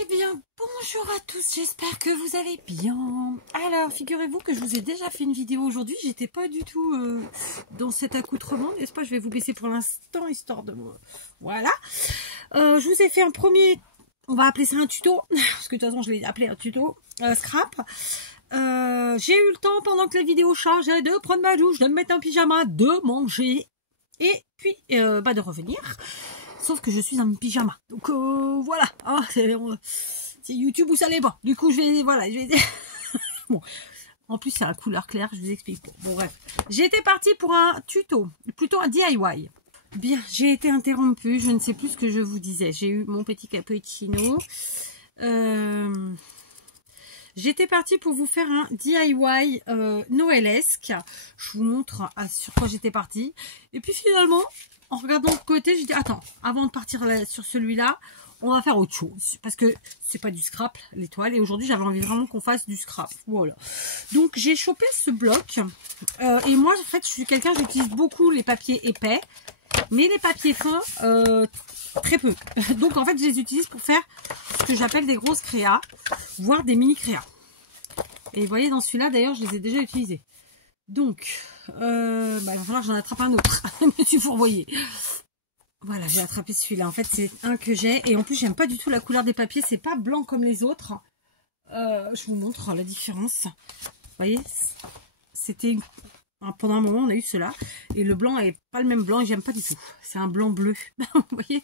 Eh bien, bonjour à tous, j'espère que vous allez bien. Alors, figurez-vous que je vous ai déjà fait une vidéo aujourd'hui. J'étais pas du tout dans cet accoutrement, n'est-ce pas? Je vais vous baisser pour l'instant, histoire de... Voilà. Je vous ai fait un premier... On va appeler ça un tuto, parce que de toute façon, je l'ai appelé un tuto. Scrap. J'ai eu le temps, pendant que la vidéo chargeait, de prendre ma douche, de me mettre un pyjama, de manger, et puis de revenir. Sauf que je suis en pyjama. Donc voilà. Ah, c'est YouTube où ça n'est pas. Du coup, je vais... Bon. En plus, c'est la couleur claire. Je vous explique. Bon, bref. J'étais partie pour un tuto. Plutôt un DIY. Bien, j'ai été interrompue. Je ne sais plus ce que je vous disais. J'ai eu mon petit cappuccino. J'étais partie pour vous faire un DIY noëlesque. Je vous montre sur quoi j'étais partie. Et puis finalement... En regardant de côté, j'ai dit attends, avant de partir là, sur celui-là, on va faire autre chose. Parce que c'est pas du scrap, l'étoile. Et aujourd'hui, j'avais envie vraiment qu'on fasse du scrap. Voilà. Donc, j'ai chopé ce bloc. Et moi, en fait, je suis quelqu'un, j'utilise beaucoup les papiers épais. Mais les papiers fins, très peu. Donc, en fait, je les utilise pour faire ce que j'appelle des grosses créas, voire des mini créas. Et vous voyez, dans celui-là, d'ailleurs, je les ai déjà utilisés. Donc, il va falloir que j'en attrape un autre. Je me suis fourvoyée. Voilà, j'ai attrapé celui-là. En fait, c'est un que j'ai. Et en plus, j'aime pas du tout la couleur des papiers. C'est pas blanc comme les autres. Je vous montre la différence. Vous voyez, c'était... Pendant un moment, on a eu cela. Et le blanc est pas le même blanc. Et j'aime pas du tout. C'est un blanc bleu. Vous voyez.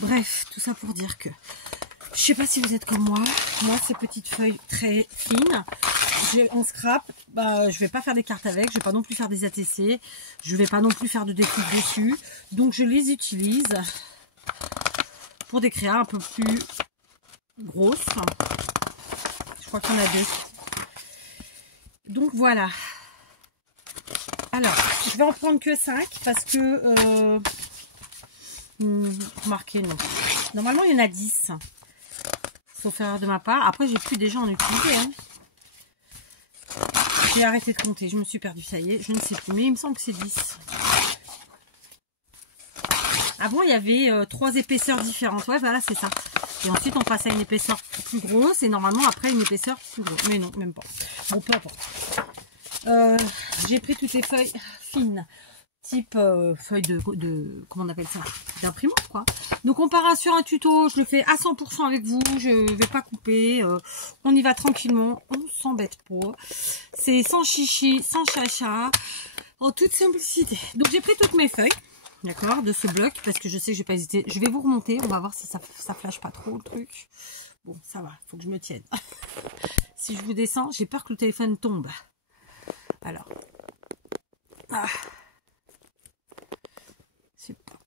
Bref, tout ça pour dire que... Je sais pas si vous êtes comme moi. Moi, ces petites feuilles très fines... En scrap, je vais pas faire des cartes avec, je vais pas non plus faire des ATC, je vais pas non plus faire de découpe dessus, donc je les utilise pour des créas un peu plus grosses. Je crois qu'il y en a deux. Donc voilà. Alors, je vais en prendre que 5 parce que marqué non. Normalement il y en a 10. Sauf erreur de ma part. Après j'ai pu déjà en utiliser. Hein. J'ai arrêté de compter, je me suis perdue, ça y est, je ne sais plus, mais il me semble que c'est 10. Avant, il y avait 3 épaisseurs différentes, ouais, voilà, c'est ça. Et ensuite, on passe à une épaisseur plus grosse, et normalement, après, une épaisseur plus grosse. Mais non, même pas. Bon, peu importe. J'ai pris toutes les feuilles fines, type feuilles de comment on appelle ça, d'imprimante, quoi. Donc, on part sur un tuto, je le fais à 100% avec vous, je vais pas couper, on y va tranquillement, on s'embête pas. C'est sans chichi, sans chacha, en toute simplicité. Donc, j'ai pris toutes mes feuilles, d'accord, de ce bloc, parce que je sais que je vais pas hésiter. Je vais vous remonter, on va voir si ça flash pas trop le truc. Bon, ça va, faut que je me tienne. Si je vous descends, j'ai peur que le téléphone tombe. Alors, je sais pas.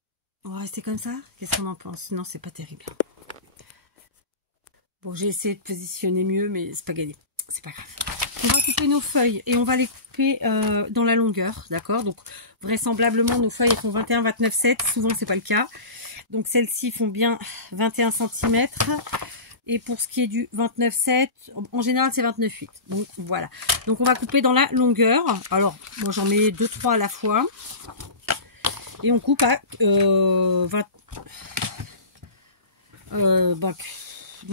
On va rester comme ça. Qu'est-ce qu'on en pense? Non, c'est pas terrible. Bon, j'ai essayé de positionner mieux, mais c'est pas gagné. C'est pas grave. On va couper nos feuilles et on va les couper dans la longueur, d'accord? Donc, vraisemblablement, nos feuilles elles font 21-29,7. Souvent, c'est pas le cas. Donc, celles-ci font bien 21 cm. Et pour ce qui est du 29,7, en général, c'est 29,8. Donc, voilà. Donc, on va couper dans la longueur. Alors, moi, j'en mets 2-3 à la fois. Et on coupe à 20...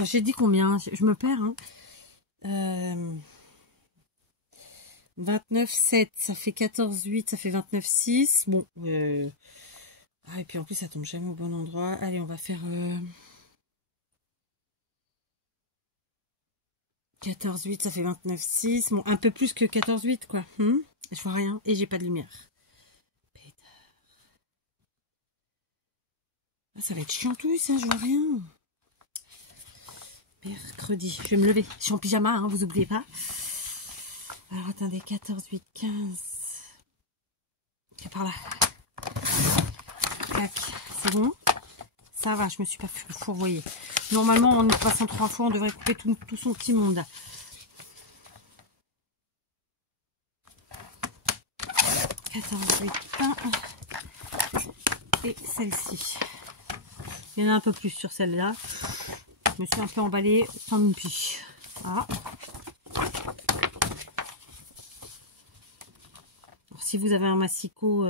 j'ai dit combien? Je me perds. Hein. 29,7, ça fait 14,8, ça fait 29,6. Bon. Et puis en plus, ça tombe jamais au bon endroit. Allez, on va faire... 14,8, ça fait 29,6. Bon, un peu plus que 14,8, quoi. Je vois rien et j'ai pas de lumière. Ah, ça va être chiantouille, ça, je vois rien. Mercredi, je vais me lever. Je suis en pyjama, hein, vous oubliez pas. Alors, attendez, 14, 8, 15. C'est par là. Tac, c'est bon. Ça va, je me suis pas fourvoyée. Normalement, en y passant 3 fois, on devrait couper tout son petit monde. Voilà. 14, 8, 1. Et celle-ci. Il y en a un peu plus sur celle-là. Je me suis un peu emballée sans une pie. Voilà. Alors, si vous avez un massicot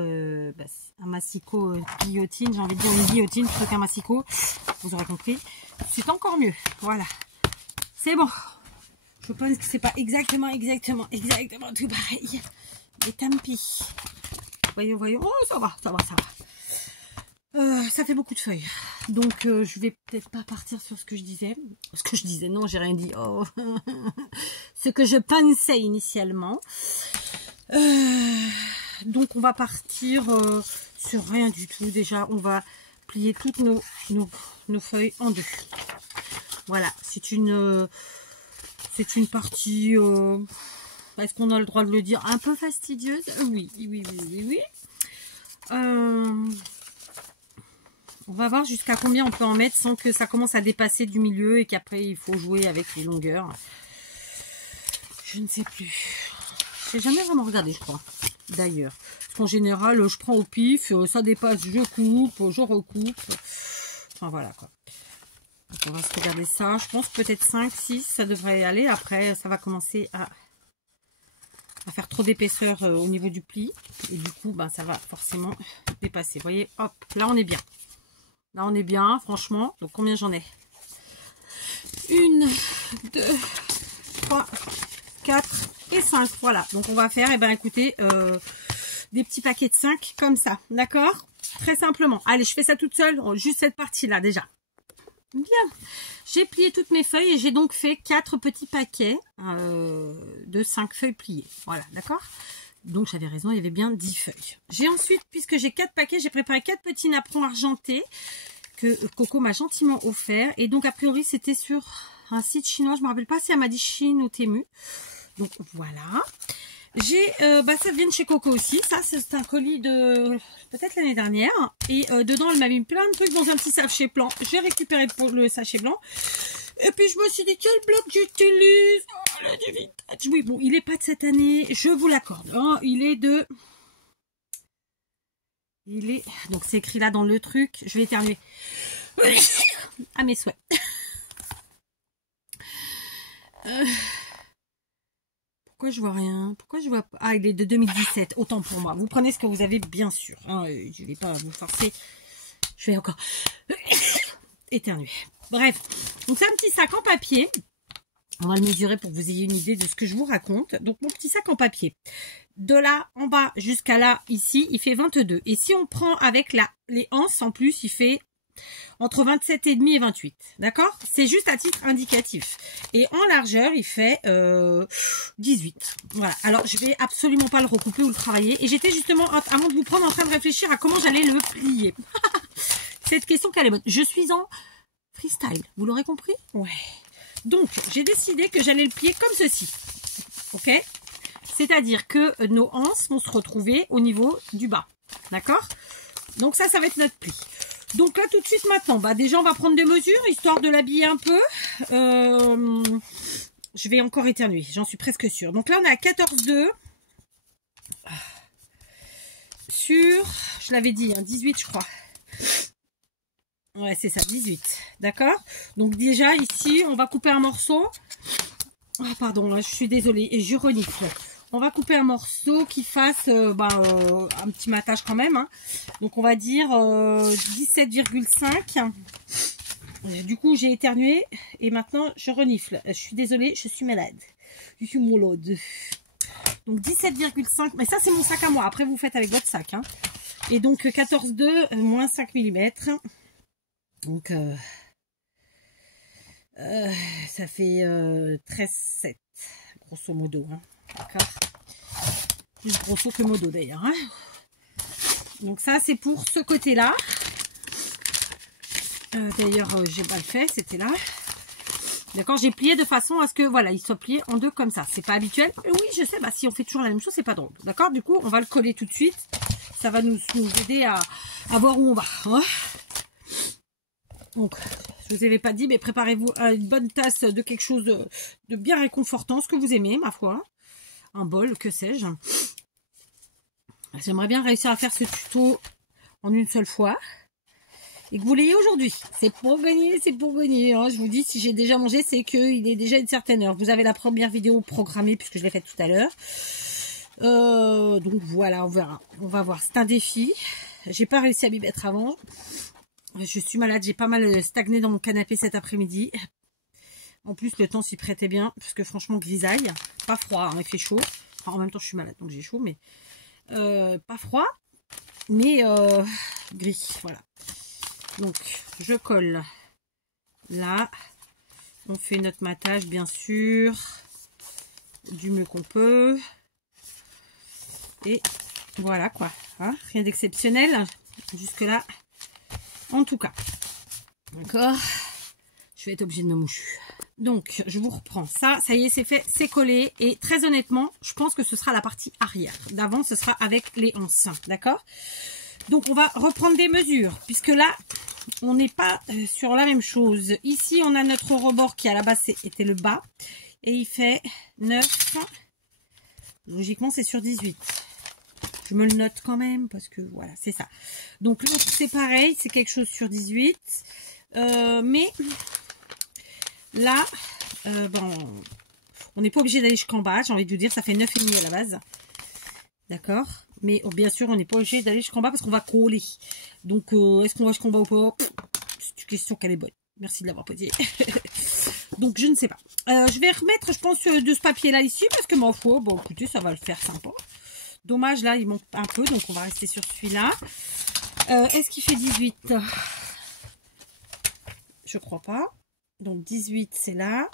guillotine, j'ai envie de dire une guillotine plutôt qu'un massicot, vous aurez compris, c'est encore mieux. Voilà, c'est bon. Je pense que c'est pas exactement tout pareil. Et tant pis. Voyons. Oh, ça va. Ça fait beaucoup de feuilles. Donc, je vais peut-être pas partir sur ce que je disais. Non, j'ai rien dit. Oh. Ce que je pensais initialement. Donc, on va partir sur rien du tout. Déjà, on va plier toutes nos feuilles en deux. Voilà, c'est une partie... est-ce qu'on a le droit de le dire? Un peu fastidieuse? Oui. On va voir jusqu'à combien on peut en mettre sans que ça commence à dépasser du milieu et qu'après il faut jouer avec les longueurs. Je ne sais plus. J'ai jamais vraiment regardé, je crois. D'ailleurs. Parce qu'en général, je prends au pif, ça dépasse, je coupe, je recoupe. Enfin voilà quoi. Donc, on va se regarder ça. Je pense peut-être 5, 6, ça devrait aller. Après, ça va commencer à faire trop d'épaisseur au niveau du pli. Et du coup, ben, ça va forcément dépasser. Vous voyez, hop, là on est bien. Là on est bien, franchement. Donc combien j'en ai? 1, 2, 3, 4 et 5. Voilà. Donc on va faire, eh ben écoutez, des petits paquets de 5 comme ça. D'accord? Très simplement. Allez, je fais ça toute seule. Juste cette partie-là déjà. Bien. J'ai plié toutes mes feuilles et j'ai donc fait 4 petits paquets de 5 feuilles pliées. Voilà, d'accord? Donc j'avais raison, il y avait bien 10 feuilles. J'ai ensuite, puisque j'ai 4 paquets, j'ai préparé 4 petits napperons argentés que Coco m'a gentiment offert. Et donc a priori c'était sur un site chinois, je ne me rappelle pas si elle m'a dit Chine ou Temu. Donc voilà. J'ai, ça vient de chez Coco aussi. Ça c'est un colis de peut-être l'année dernière. Et dedans elle m'a mis plein de trucs dans un petit sachet blanc. J'ai récupéré pour le sachet blanc. Et puis je me suis dit, quel bloc j'utilise? Oh, là, du vintage. Oui, bon, il n'est pas de cette année, je vous l'accorde. Hein, donc c'est écrit là dans le truc. Je vais éternuer. À mes souhaits. Pourquoi je vois rien? Pourquoi je vois pas? Ah, il est de 2017. Autant pour moi. Vous prenez ce que vous avez, bien sûr. Hein, je ne vais pas vous forcer. Je vais encore éternuer. Bref, donc c'est un petit sac en papier. On va le mesurer pour que vous ayez une idée de ce que je vous raconte. Donc mon petit sac en papier, de là en bas jusqu'à là, ici, il fait 22. Et si on prend avec les anses en plus, il fait entre 27,5 et 28. D'accord? C'est juste à titre indicatif. Et en largeur, il fait 18. Voilà. Alors, je vais absolument pas le recouper ou le travailler. Et j'étais justement, avant de vous prendre, en train de réfléchir à comment j'allais le plier. Cette question qu'elle est bonne. Je suis en freestyle, vous l'aurez compris? Ouais. Donc, j'ai décidé que j'allais le plier comme ceci. Ok? C'est-à-dire que nos anses vont se retrouver au niveau du bas. D'accord? Donc ça va être notre pli. Donc là, tout de suite maintenant, déjà, on va prendre des mesures, histoire de l'habiller un peu. Je vais encore éternuer, j'en suis presque sûre. Donc là, on est à 14,2. Sur, je l'avais dit, 18, je crois. Ouais, c'est ça, 18. D'accord? Donc déjà, ici, on va couper un morceau. Ah, pardon, là, je suis désolée. Et je renifle. On va couper un morceau qui fasse un petit matage quand même. Hein. Donc, on va dire 17,5. Du coup, j'ai éternué. Et maintenant, je renifle. Je suis désolée, je suis malade. Je suis malade. Donc, 17,5. Mais ça, c'est mon sac à moi. Après, vous faites avec votre sac. Hein. Et donc, 14,2 moins 5 mm. Donc, ça fait 13,7 grosso modo. Hein. D'accord. Plus grosso que modo d'ailleurs. Hein. Donc ça, c'est pour ce côté-là. D'ailleurs, j'ai pas le fait, c'était là. D'accord, j'ai plié de façon à ce que, voilà, il soit plié en deux comme ça. C'est pas habituel. Et oui, je sais, si on fait toujours la même chose, c'est pas drôle. D'accord, du coup, on va le coller tout de suite. Ça va nous aider à voir où on va. Hein. Donc, je vous avais pas dit, mais préparez-vous à une bonne tasse de quelque chose de bien réconfortant, ce que vous aimez, ma foi. Un bol, que sais-je. J'aimerais bien réussir à faire ce tuto en une seule fois. Et que vous l'ayez aujourd'hui. C'est pour gagner, c'est pour gagner. Hein. Je vous dis, si j'ai déjà mangé, c'est qu'il est déjà une certaine heure. Vous avez la première vidéo programmée, puisque je l'ai faite tout à l'heure. Donc voilà, on verra. On va voir. C'est un défi. J'ai pas réussi à m'y mettre avant. Je suis malade, j'ai pas mal stagné dans mon canapé cet après-midi. En plus, le temps s'y prêtait bien, parce que franchement, grisaille. Pas froid, hein, il fait chaud. Enfin, en même temps, je suis malade, donc j'ai chaud, mais pas froid, mais gris, voilà. Donc, je colle là. On fait notre matage, bien sûr, du mieux qu'on peut. Et voilà, quoi. Hein, rien d'exceptionnel, jusque-là, en tout cas. D'accord. Je vais être obligée de me moucher. Donc, je vous reprends ça. Ça y est, c'est fait, c'est collé. Et très honnêtement, je pense que ce sera la partie arrière. D'avant, ce sera avec les anses. D'accord? Donc, on va reprendre des mesures. Puisque là, on n'est pas sur la même chose. Ici, on a notre rebord qui, à la base, était le bas. Et il fait 9. Logiquement, c'est sur 18. Je me le note quand même parce que, voilà, c'est ça. Donc, l'autre, c'est pareil. C'est quelque chose sur 18. Mais... là, bon, on n'est pas obligé d'aller jusqu'en bas, j'ai envie de vous dire, ça fait 9,5 à la base. D'accord? Mais bien sûr, on n'est pas obligé d'aller jusqu'en bas parce qu'on va coller. Donc, est-ce qu'on va jusqu'en bas ou pas? C'est une question qu'elle est bonne. Merci de l'avoir posée. Donc, je ne sais pas. Je vais remettre, je pense, de ce papier-là ici parce que, ma foi, bon, écoutez, ça va le faire sympa. Dommage, là, il manque un peu, donc on va rester sur celui-là. Est-ce qu'il fait 18? Je crois pas. Donc 18, c'est là.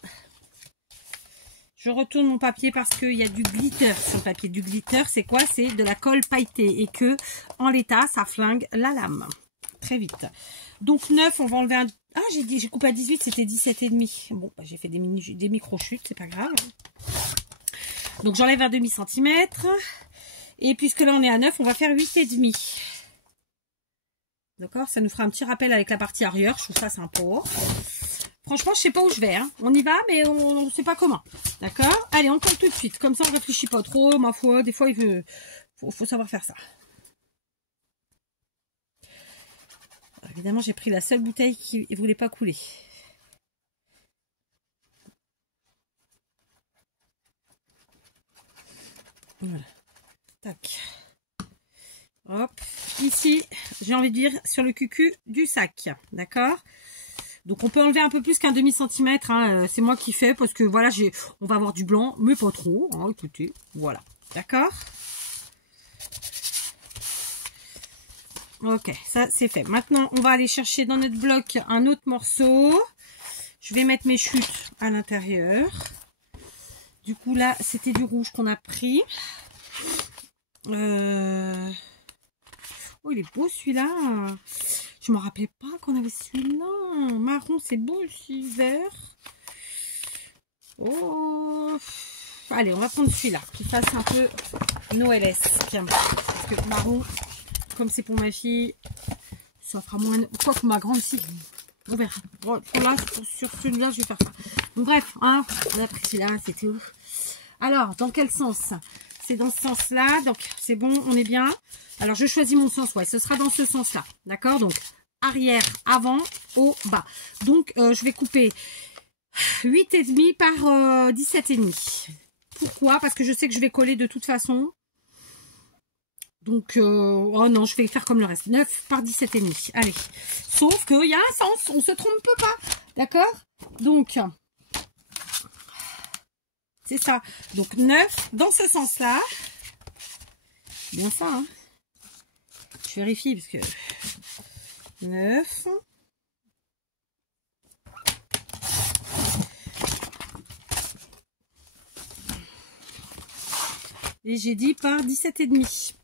Je retourne mon papier parce qu'il y a du glitter sur le papier. Du glitter, c'est quoi? C'est de la colle pailletée. Et que, en l'état, ça flingue la lame. Très vite. Donc 9, on va enlever un... Ah, j'ai coupé à 18, c'était 17,5. Bon, bah, j'ai fait des micro-chutes, c'est pas grave. Donc j'enlève un demi-centimètre. Et puisque là, on est à 9, on va faire 8,5. D'accord? Ça nous fera un petit rappel avec la partie arrière. Je trouve ça sympa. Franchement, je sais pas où je vais. Hein. On y va, mais on ne sait pas comment. D'accord? Allez, on compte tout de suite. Comme ça, on réfléchit pas trop. Ma foi, des fois, il faut savoir faire ça. Alors, évidemment, j'ai pris la seule bouteille qui ne voulait pas couler. Voilà. Tac. Hop. Ici, j'ai envie de dire sur le cucu du sac. D'accord? Donc on peut enlever un peu plus qu'un demi-centimètre, hein, c'est moi qui fais parce que voilà, on va avoir du blanc, mais pas trop, hein, écoutez, voilà, d'accord? Ok, ça c'est fait. Maintenant, on va aller chercher dans notre bloc un autre morceau. Je vais mettre mes chutes à l'intérieur. Du coup là, c'était du rouge qu'on a pris. Oh, il est beau celui-là. Je me rappelais pas qu'on avait celui-là. Marron, c'est beau aussi. Vert. Oh. Allez, on va prendre celui-là. Qui fasse un peu noëlesque. Parce que marron, comme c'est pour ma fille, ça fera moins... Quoi que ma grande fille. On verra. Bon, là, sur celui-là, je vais faire ça. Donc, bref, hein, on a pris celui-là, c'est tout. Alors, dans quel sens? C'est dans ce sens-là. Donc, c'est bon, on est bien. Alors, je choisis mon sens. Ouais, ce sera dans ce sens-là. D'accord? Donc, arrière, avant, au bas. Donc, je vais couper 8,5 par 17,5. Pourquoi? Parce que je sais que je vais coller de toute façon. Donc, oh non, je vais faire comme le reste. 9 par 17,5. Allez. Sauf qu'il y a un sens. On se trompe pas. D'accord? Donc, c'est ça. Donc, 9 dans ce sens-là. Bien ça, hein. Je vérifie parce que 9. Et j'ai dit par 17,5.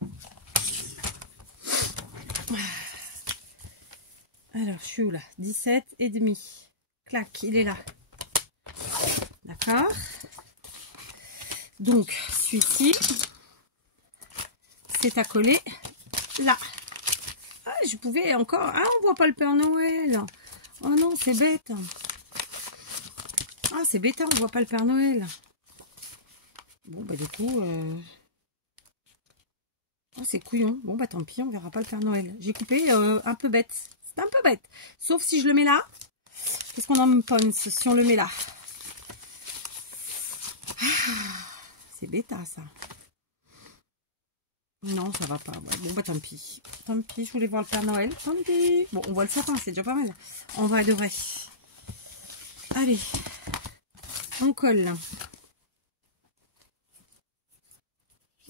Alors, je suis où là? 17,5. Clac, il est là. D'accord. Donc, celui-ci, c'est à coller là. Ah, je pouvais encore... Ah, on voit pas le Père Noël. Oh non, c'est bête. Ah, c'est bête, on voit pas le Père Noël. Bon, bah du coup... Oh, c'est couillon. Bon, bah tant pis, on verra pas le Père Noël. J'ai coupé un peu bête. C'est un peu bête. Sauf si je le mets là. Qu'est-ce qu'on en pense si on le met là? Ah, c'est bêta, ça. Non, ça va pas. Ouais. Bon, bah tant pis. Tant pis, je voulais voir le Père Noël. Tant pis. Bon, on voit le sapin, c'est déjà pas mal. En vrai de vrai. Allez. On colle.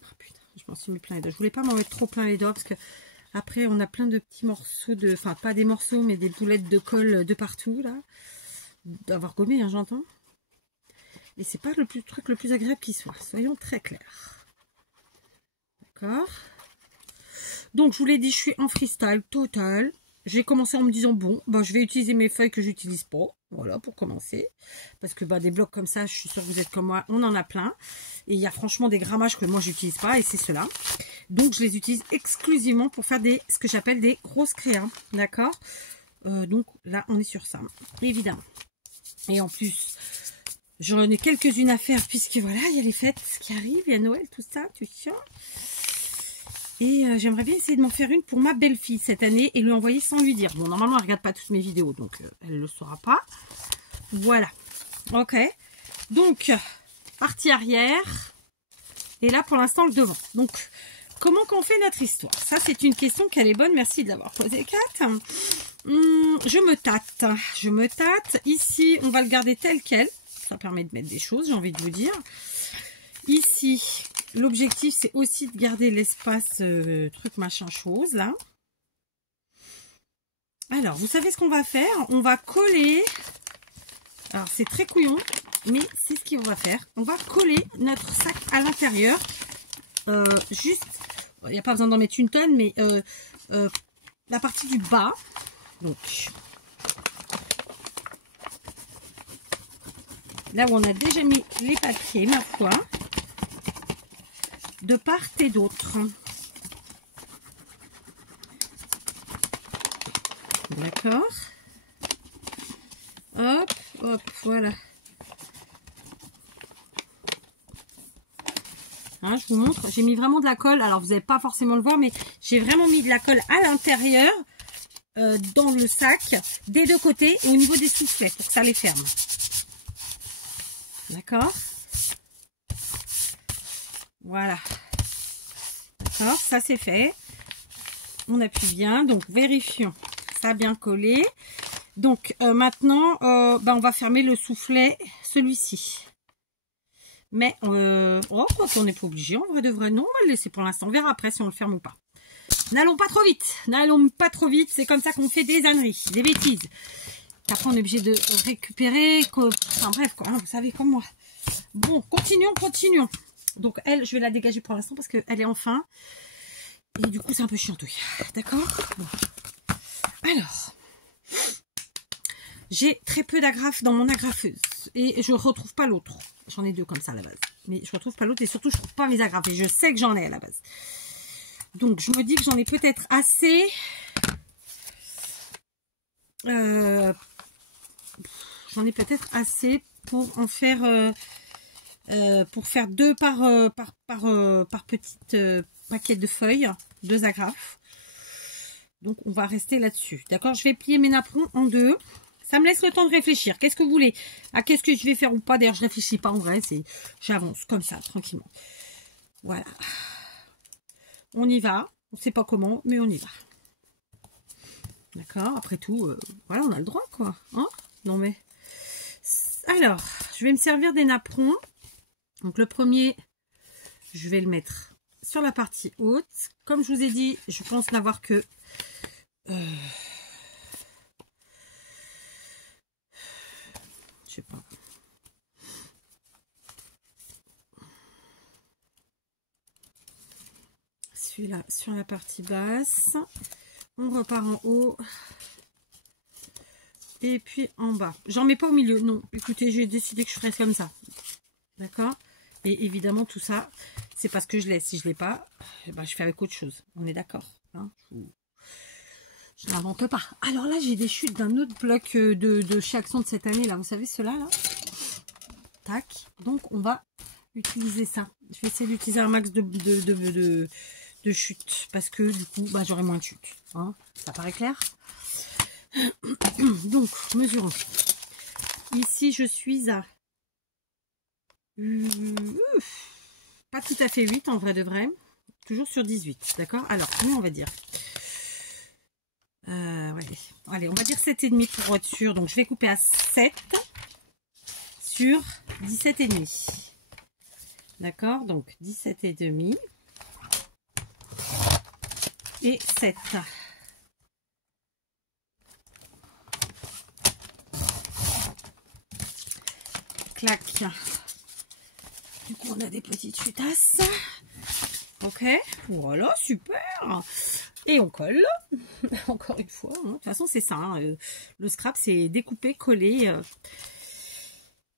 Oh, putain, je m'en suis mis plein les doigts. Je voulais pas m'en mettre trop plein les doigts parce que après, on a plein de petits morceaux de... Enfin, pas des morceaux, mais des boulettes de colle de partout, là. D'avoir gommé, hein, j'entends. Et c'est pas le truc le plus agréable qui soit. Soyons très clairs. D'accord. Donc, je vous l'ai dit, je suis en freestyle total. J'ai commencé en me disant, bon, bah, je vais utiliser mes feuilles que j'utilise pas. Voilà, pour commencer. Parce que bah, des blocs comme ça, je suis sûre que vous êtes comme moi, on en a plein. Et il y a franchement des grammages que moi, j'utilise pas. Et c'est ceux-là. Donc, je les utilise exclusivement pour faire ce que j'appelle des grosses créas. D'accord. Donc, là, on est sur ça. Évidemment. Et en plus, j'en ai quelques-unes à faire. Puisque voilà, il y a les fêtes qui arrivent. Il y a Noël, tout ça. Tu sais. Et j'aimerais bien essayer de m'en faire une pour ma belle-fille cette année et lui envoyer sans lui dire. Bon, normalement, elle ne regarde pas toutes mes vidéos, donc elle ne le saura pas. Voilà. Ok. Donc, partie arrière. Et là, pour l'instant, le devant. Donc, comment qu'on fait notre histoire? Ça, c'est une question qu'elle est bonne. Merci de l'avoir posée, Kat. Je me tâte. Je me tâte. Ici, on va le garder tel quel. Ça permet de mettre des choses, j'ai envie de vous dire. Ici... L'objectif, c'est aussi de garder l'espace truc machin chose, là. Alors, vous savez ce qu'on va faire? On va coller. Alors, c'est très couillon, mais c'est ce qu'on va faire. On va coller notre sac à l'intérieur. Juste, il n'y a pas besoin d'en mettre une tonne, mais la partie du bas. Donc, là où on a déjà mis les papiers, ma foi. De part et d'autre. D'accord. Hop, hop, voilà. Hein, je vous montre. J'ai mis vraiment de la colle. Alors, vous n'allez pas forcément le voir, mais j'ai vraiment mis de la colle à l'intérieur, dans le sac, des deux côtés, et au niveau des soufflets, pour que ça les ferme. D'accord. Voilà. D'accord, ça c'est fait. On appuie bien. Donc, vérifions. Ça a bien collé. Donc, maintenant, on va fermer le soufflet, celui-ci. Mais, quand on n'est pas obligé, en vrai de vrai, non, on va le laisser pour l'instant. On verra après si on le ferme ou pas. N'allons pas trop vite. N'allons pas trop vite. C'est comme ça qu'on fait des âneries, des bêtises. Après, on est obligé de récupérer. Enfin, bref, quoi, hein, vous savez comme moi. Bon, continuons. Donc, elle, je vais la dégager pour l'instant parce qu'elle est enfin. Et du coup, c'est un peu chiantouille. D'accord? Bon. Alors, j'ai très peu d'agrafes dans mon agrafeuse. Et je ne retrouve pas l'autre. J'en ai deux comme ça à la base. Mais je ne retrouve pas l'autre. Et surtout, je ne trouve pas mes agrafes. Et je sais que j'en ai à la base. Donc, je me dis que j'en ai peut-être assez. J'en ai peut-être assez pour en faire... pour faire deux par petite paquet de feuilles, 2 agrafes. Donc, on va rester là-dessus. D'accord? Je vais plier mes napperons en 2. Ça me laisse le temps de réfléchir. Qu'est-ce que vous voulez? À qu'est-ce que je vais faire ou pas? D'ailleurs, je réfléchis pas en vrai. J'avance comme ça, tranquillement. Voilà. On y va. On ne sait pas comment, mais on y va. D'accord? Après tout, voilà, on a le droit, quoi. Hein? Non, mais... Alors, je vais me servir des napperons. Donc, le premier, je vais le mettre sur la partie haute. Comme je vous ai dit, je pense n'avoir que... je sais pas. Celui-là sur la partie basse. On repart en haut. Et puis en bas. J'en mets pas au milieu. Non, écoutez, j'ai décidé que je ferais comme ça. D'accord? Et évidemment, tout ça, c'est parce que je l'ai. Si je l'ai pas, ben, je fais avec autre chose. On est d'accord, hein? Je n'invente pas. Alors là, j'ai des chutes d'un autre bloc de chez Action de cette année. Là, vous savez, ceux-là, là. Tac. Donc, on va utiliser ça. Je vais essayer d'utiliser un max de chutes. Parce que, du coup, bah, j'aurai moins de chutes. Hein? Ça paraît clair? Donc, mesurons. Ici, je suis à... pas tout à fait 8, en vrai de vrai. Toujours sur 18, d'accord? Alors, combien on va dire? Ouais. Allez, on va dire 7,5 pour être sûr. Donc, je vais couper à 7 sur 17,5. D'accord? Donc, 17,5 et 7. Clac. Du coup, on a des petites chutasses. Ok, voilà, super. Et on colle. Encore une fois. Hein. De toute façon, c'est ça. Hein. Le scrap, c'est découper, coller.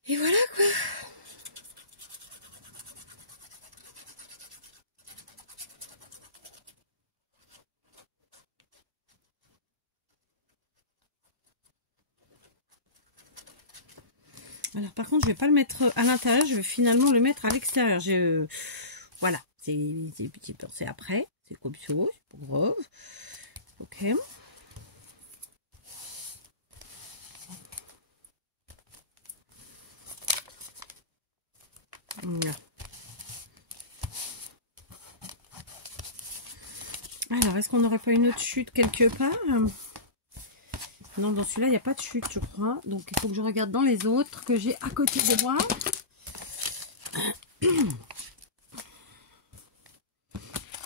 Et voilà, quoi. Alors, par contre, je vais pas le mettre à l'intérieur. Je vais finalement le mettre à l'extérieur. Voilà. C'est après. C'est comme ça. C'est pas grave. Ok. Voilà. Alors, est-ce qu'on n'aurait pas une autre chute quelque part? Non, dans celui-là, il n'y a pas de chute, je crois. Donc, il faut que je regarde dans les autres que j'ai à côté de moi.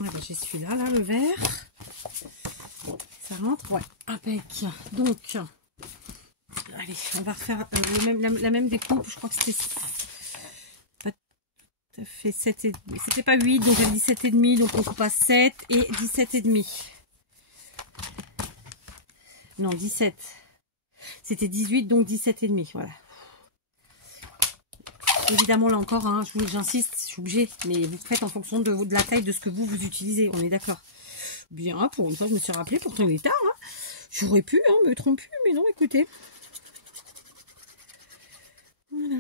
Ah, j'ai celui-là, là, le vert. Ça rentre? Ouais, impec. Donc, allez, on va refaire la même découpe. Je crois que c'était... Ça fait 7 et... C'était pas 8, donc elle dit 7,5. Donc, on coupe à 7 et 17,5. Non, 17. C'était 18, donc 17,5. Voilà. Évidemment, là encore, hein, j'insiste, je suis obligée. Mais vous faites en fonction de la taille de ce que vous utilisez. On est d'accord. Bien, pour une fois, je me suis rappelé. Pourtant, il est tard. Hein. J'aurais pu me tromper, mais non, écoutez. Voilà.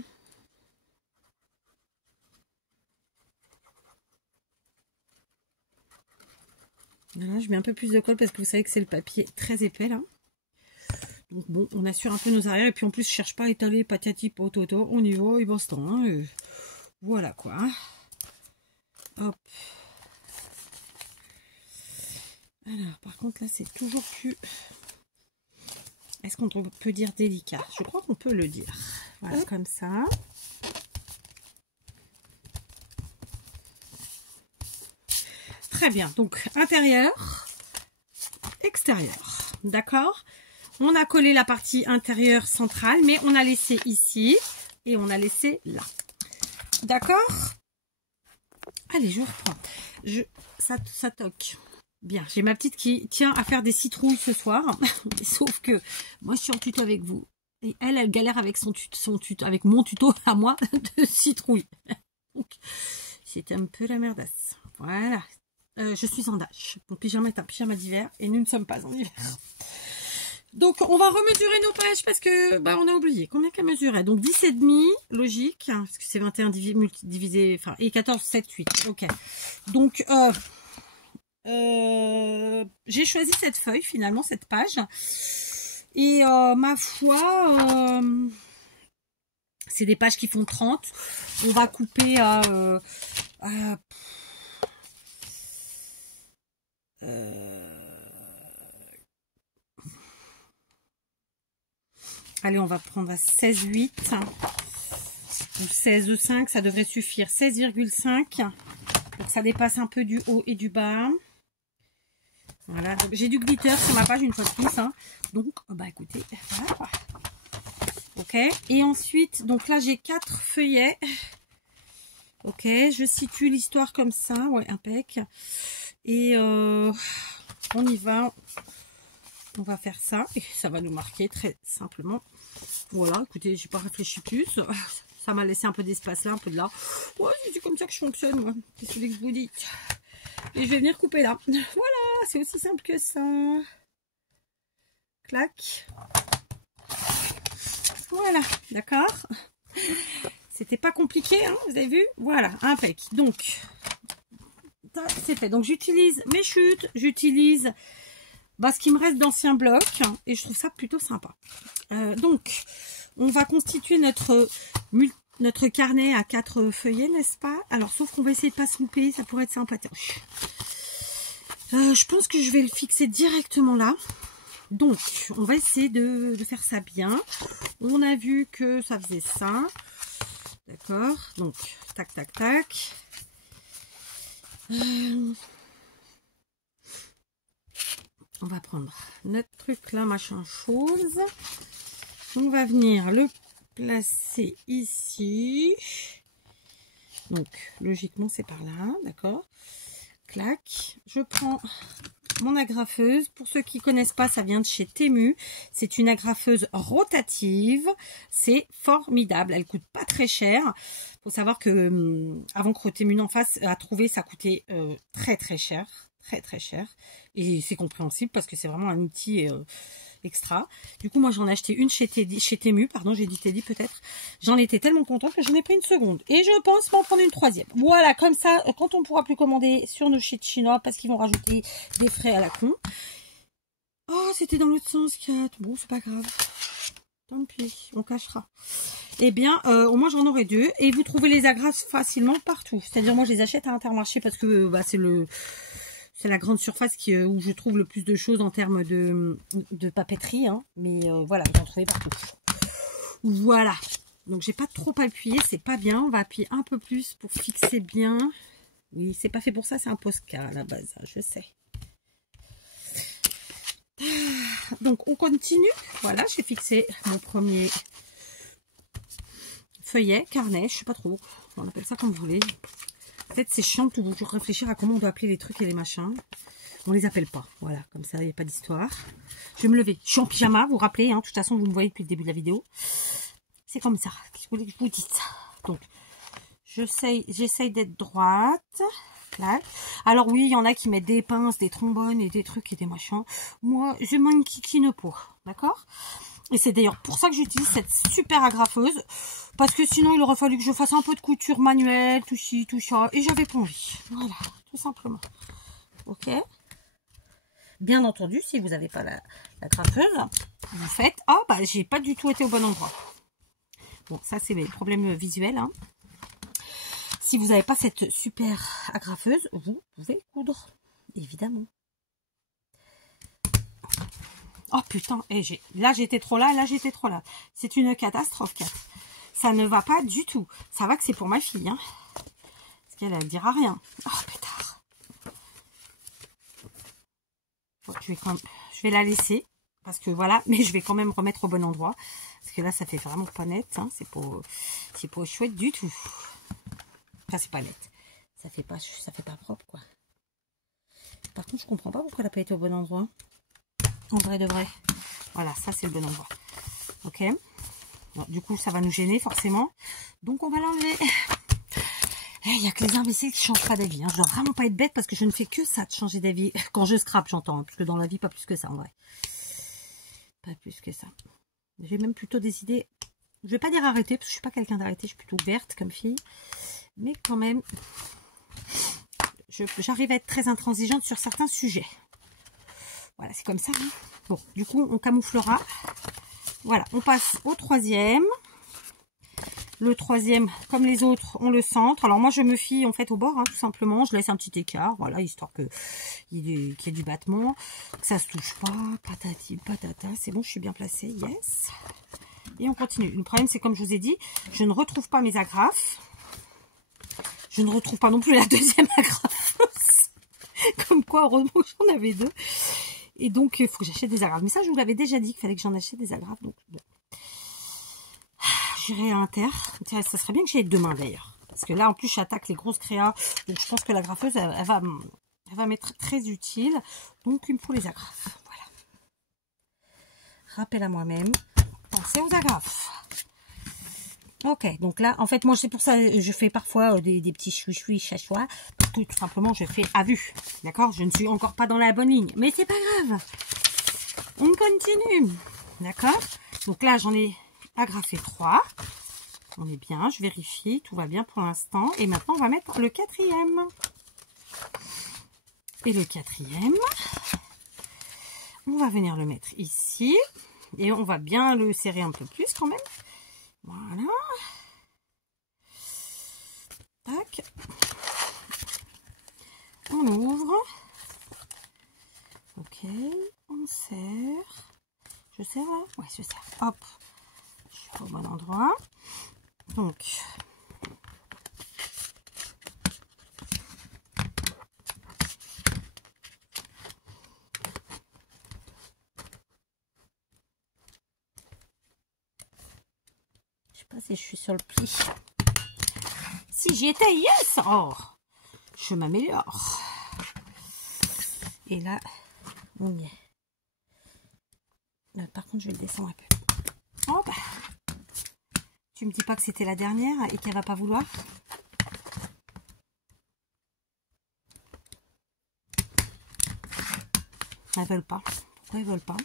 Voilà, je mets un peu plus de colle parce que vous savez que c'est le papier très épais, là. Donc bon, on assure un peu nos arrières. Et puis en plus, je cherche pas à étaler patati pototo. On y va, et basta. Hein, voilà quoi. Hop. Alors, par contre, là, c'est toujours plus... Est-ce qu'on peut dire délicat? Je crois qu'on peut le dire. Voilà, comme ça. Très bien. Donc, intérieur, extérieur. D'accord? On a collé la partie intérieure centrale, mais on a laissé ici et on a laissé là. D'accord? Allez, je reprends. Ça toque. Bien, j'ai ma petite qui tient à faire des citrouilles ce soir. Sauf que moi, je suis en tuto avec vous. Et elle galère avec avec mon tuto à moi de citrouille. Donc, c'était un peu la merdasse. Voilà. Je suis en dash. Mon pyjama est un pyjama d'hiver et nous ne sommes pas en hiver. Donc, on va remesurer nos pages parce que on a oublié. Combien qu'elle mesurait? Donc, 10,5, logique. Parce que c'est 21 divisé, enfin, et 14, 7, 8. Ok. Donc, j'ai choisi cette feuille, finalement, cette page. Et ma foi, c'est des pages qui font 30. On va couper à... allez, on va prendre à 16,8 ou 16,5, ça devrait suffire. 16,5 pour que ça dépasse un peu du haut et du bas. Voilà, donc j'ai du glitter sur ma page une fois de plus. Hein. Donc, écoutez, voilà. Ok, et ensuite, donc là j'ai 4 feuillets. Ok, je situe l'histoire comme ça, ouais, impec. Et on y va. On va faire ça et ça va nous marquer très simplement. Voilà, écoutez, j'ai pas réfléchi plus. Ça m'a laissé un peu d'espace là, un peu de là. Ouais, c'est comme ça que je fonctionne, moi. C'est celui que je vous dis. Et je vais venir couper là. Voilà, c'est aussi simple que ça. Clac. Voilà, d'accord. C'était pas compliqué, hein, vous avez vu? Voilà, impec. Donc, c'est fait. Donc, j'utilise mes chutes, j'utilise ce qui me reste d'anciens blocs et je trouve ça plutôt sympa. Donc, on va constituer notre notre carnet à 4 feuillets, n'est-ce pas? Alors, sauf qu'on va essayer de pas se louper, ça pourrait être sympathique. Je pense que je vais le fixer directement là. Donc, on va essayer de faire ça bien. On a vu que ça faisait ça. D'accord. Donc, tac, tac, tac. On va prendre notre truc là, machin chose. On va venir le placer ici. Donc, logiquement, c'est par là. D'accord. Clac. Je prends mon agrafeuse. Pour ceux qui connaissent pas, ça vient de chez Temu. C'est une agrafeuse rotative. C'est formidable. Elle coûte pas très cher. Faut savoir que avant que Temu n'en fasse, à trouver, ça coûtait très très cher. Très cher. Et c'est compréhensible parce que c'est vraiment un outil extra. Du coup, moi, j'en ai acheté une chez Temu. Pardon, j'ai dit Teddy peut-être. J'en étais tellement contente que j'en ai pris une seconde. Et je pense m'en prendre une troisième. Voilà, comme ça, quand on pourra plus commander sur nos sites chinois parce qu'ils vont rajouter des frais à la con. Oh, c'était dans l'autre sens, Kat. Bon, c'est pas grave. Tant pis, on cachera. Eh bien, au moins, j'en aurai 2. Et vous trouvez les agrafes facilement partout. C'est-à-dire, moi, je les achète à Intermarché parce que c'est la grande surface où je trouve le plus de choses en termes de papeterie. Hein. Mais voilà, vous en trouvez partout. Voilà. Donc, j'ai pas trop appuyé. C'est pas bien. On va appuyer un peu plus pour fixer bien. Oui, c'est pas fait pour ça. C'est un Posca à la base. Je sais. Donc, on continue. Voilà, j'ai fixé mon premier feuillet, carnet. Je sais pas trop. On appelle ça comme vous voulez. Peut-être c'est chiant de toujours réfléchir à comment on doit appeler les trucs et les machins. On les appelle pas. Voilà, comme ça, il n'y a pas d'histoire. Je vais me lever. Je suis en pyjama, vous vous rappelez. Hein, de toute façon, vous me voyez depuis le début de la vidéo. C'est comme ça. Qu'est-ce que vous voulez que je vous dise? Donc, j'essaye d'être droite. Là. Alors oui, il y en a qui mettent des pinces, des trombones et des trucs et des machins. Moi, je m'enquiquine pas. D'accord? Et c'est d'ailleurs pour ça que j'utilise cette super agrafeuse. Parce que sinon, il aurait fallu que je fasse un peu de couture manuelle, tout ci, tout ça. Et j'avais pas envie. Voilà, tout simplement. Ok. Bien entendu, si vous n'avez pas l'agrafeuse, vous faites... Ah, bah, j'ai pas du tout été au bon endroit. Bon, ça, c'est les problèmes visuels. Hein. Si vous n'avez pas cette super agrafeuse, vous pouvez coudre. Évidemment. Oh putain, là j'étais trop là, j'étais trop là. C'est une catastrophe, Kat. Ça ne va pas du tout. Ça va que c'est pour ma fille, hein. Parce qu'elle ne dira rien. Oh pétard. Bon, je vais la laisser. Parce que voilà, mais je vais quand même remettre au bon endroit. Parce que là, ça fait vraiment pas net. Hein. C'est pas chouette du tout. Enfin, c'est pas net. Ça fait pas propre, quoi. Par contre, je comprends pas pourquoi elle n'a pas été au bon endroit. En vrai de vrai. Voilà, ça c'est le bon endroit. Ok. Bon, du coup, ça va nous gêner forcément. Donc, on va l'enlever. Il n'y a que les imbéciles qui ne changent pas d'avis. Hein. Je ne dois vraiment pas être bête parce que je ne fais que ça de changer d'avis. Quand je scrape, j'entends. Hein, parce que dans la vie, pas plus que ça en vrai. Pas plus que ça. J'ai même plutôt des idées. Je ne vais pas dire arrêter parce que je ne suis pas quelqu'un d'arrêté. Je suis plutôt verte comme fille. Mais quand même, j'arrive à être très intransigeante sur certains sujets. Voilà, c'est comme ça. Hein. Bon, du coup, on camouflera. Voilà, on passe au troisième. Le troisième, comme les autres, on le centre. Alors moi, je me fie en fait au bord, hein, tout simplement. Je laisse un petit écart, voilà, histoire qu'il y ait du battement, que ça se touche pas. Patati, patata. C'est bon, je suis bien placée. Yes. Et on continue. Le problème, c'est comme je vous ai dit, je ne retrouve pas mes agrafes. Je ne retrouve pas non plus la deuxième agrafe. Comme quoi, heureusement que j'en avais 2. Et donc, il faut que j'achète des agrafes. Mais ça, je vous l'avais déjà dit qu'il fallait que j'en achète des agrafes. Donc, bon. J'irai à Inter. Ça serait bien que j'y aille demain, d'ailleurs. Parce que là, en plus, j'attaque les grosses créas. Donc, je pense que l'agrafeuse, elle va m'être très utile. Donc, il me faut les agrafes. Voilà. Rappel à moi-même. Pensez aux agrafes. Ok, donc là, en fait, moi, c'est pour ça je fais parfois des petits chouis chachois. Parce que tout simplement, je fais à vue. D'accord? Je ne suis encore pas dans la bonne ligne. Mais c'est pas grave. On continue. D'accord? Donc là, j'en ai agrafé 3. On est bien, je vérifie. Tout va bien pour l'instant. Et maintenant, on va mettre le 4e. Et le 4e, on va venir le mettre ici. Et on va bien le serrer un peu plus quand même. Voilà. Tac. On ouvre. Ok, on serre. Je serre là? Ouais, je serre. Hop, je suis au bon endroit. Donc, je sais pas si je suis sur le pli. Si j'y étais, yes! Oh, je m'améliore. Et là, on y est. Là, par contre, je vais le descendre un peu. Hop. Tu me dis pas que c'était la dernière et qu'elle va pas vouloir? Elles veulent pas. Pourquoi elles veulent pas?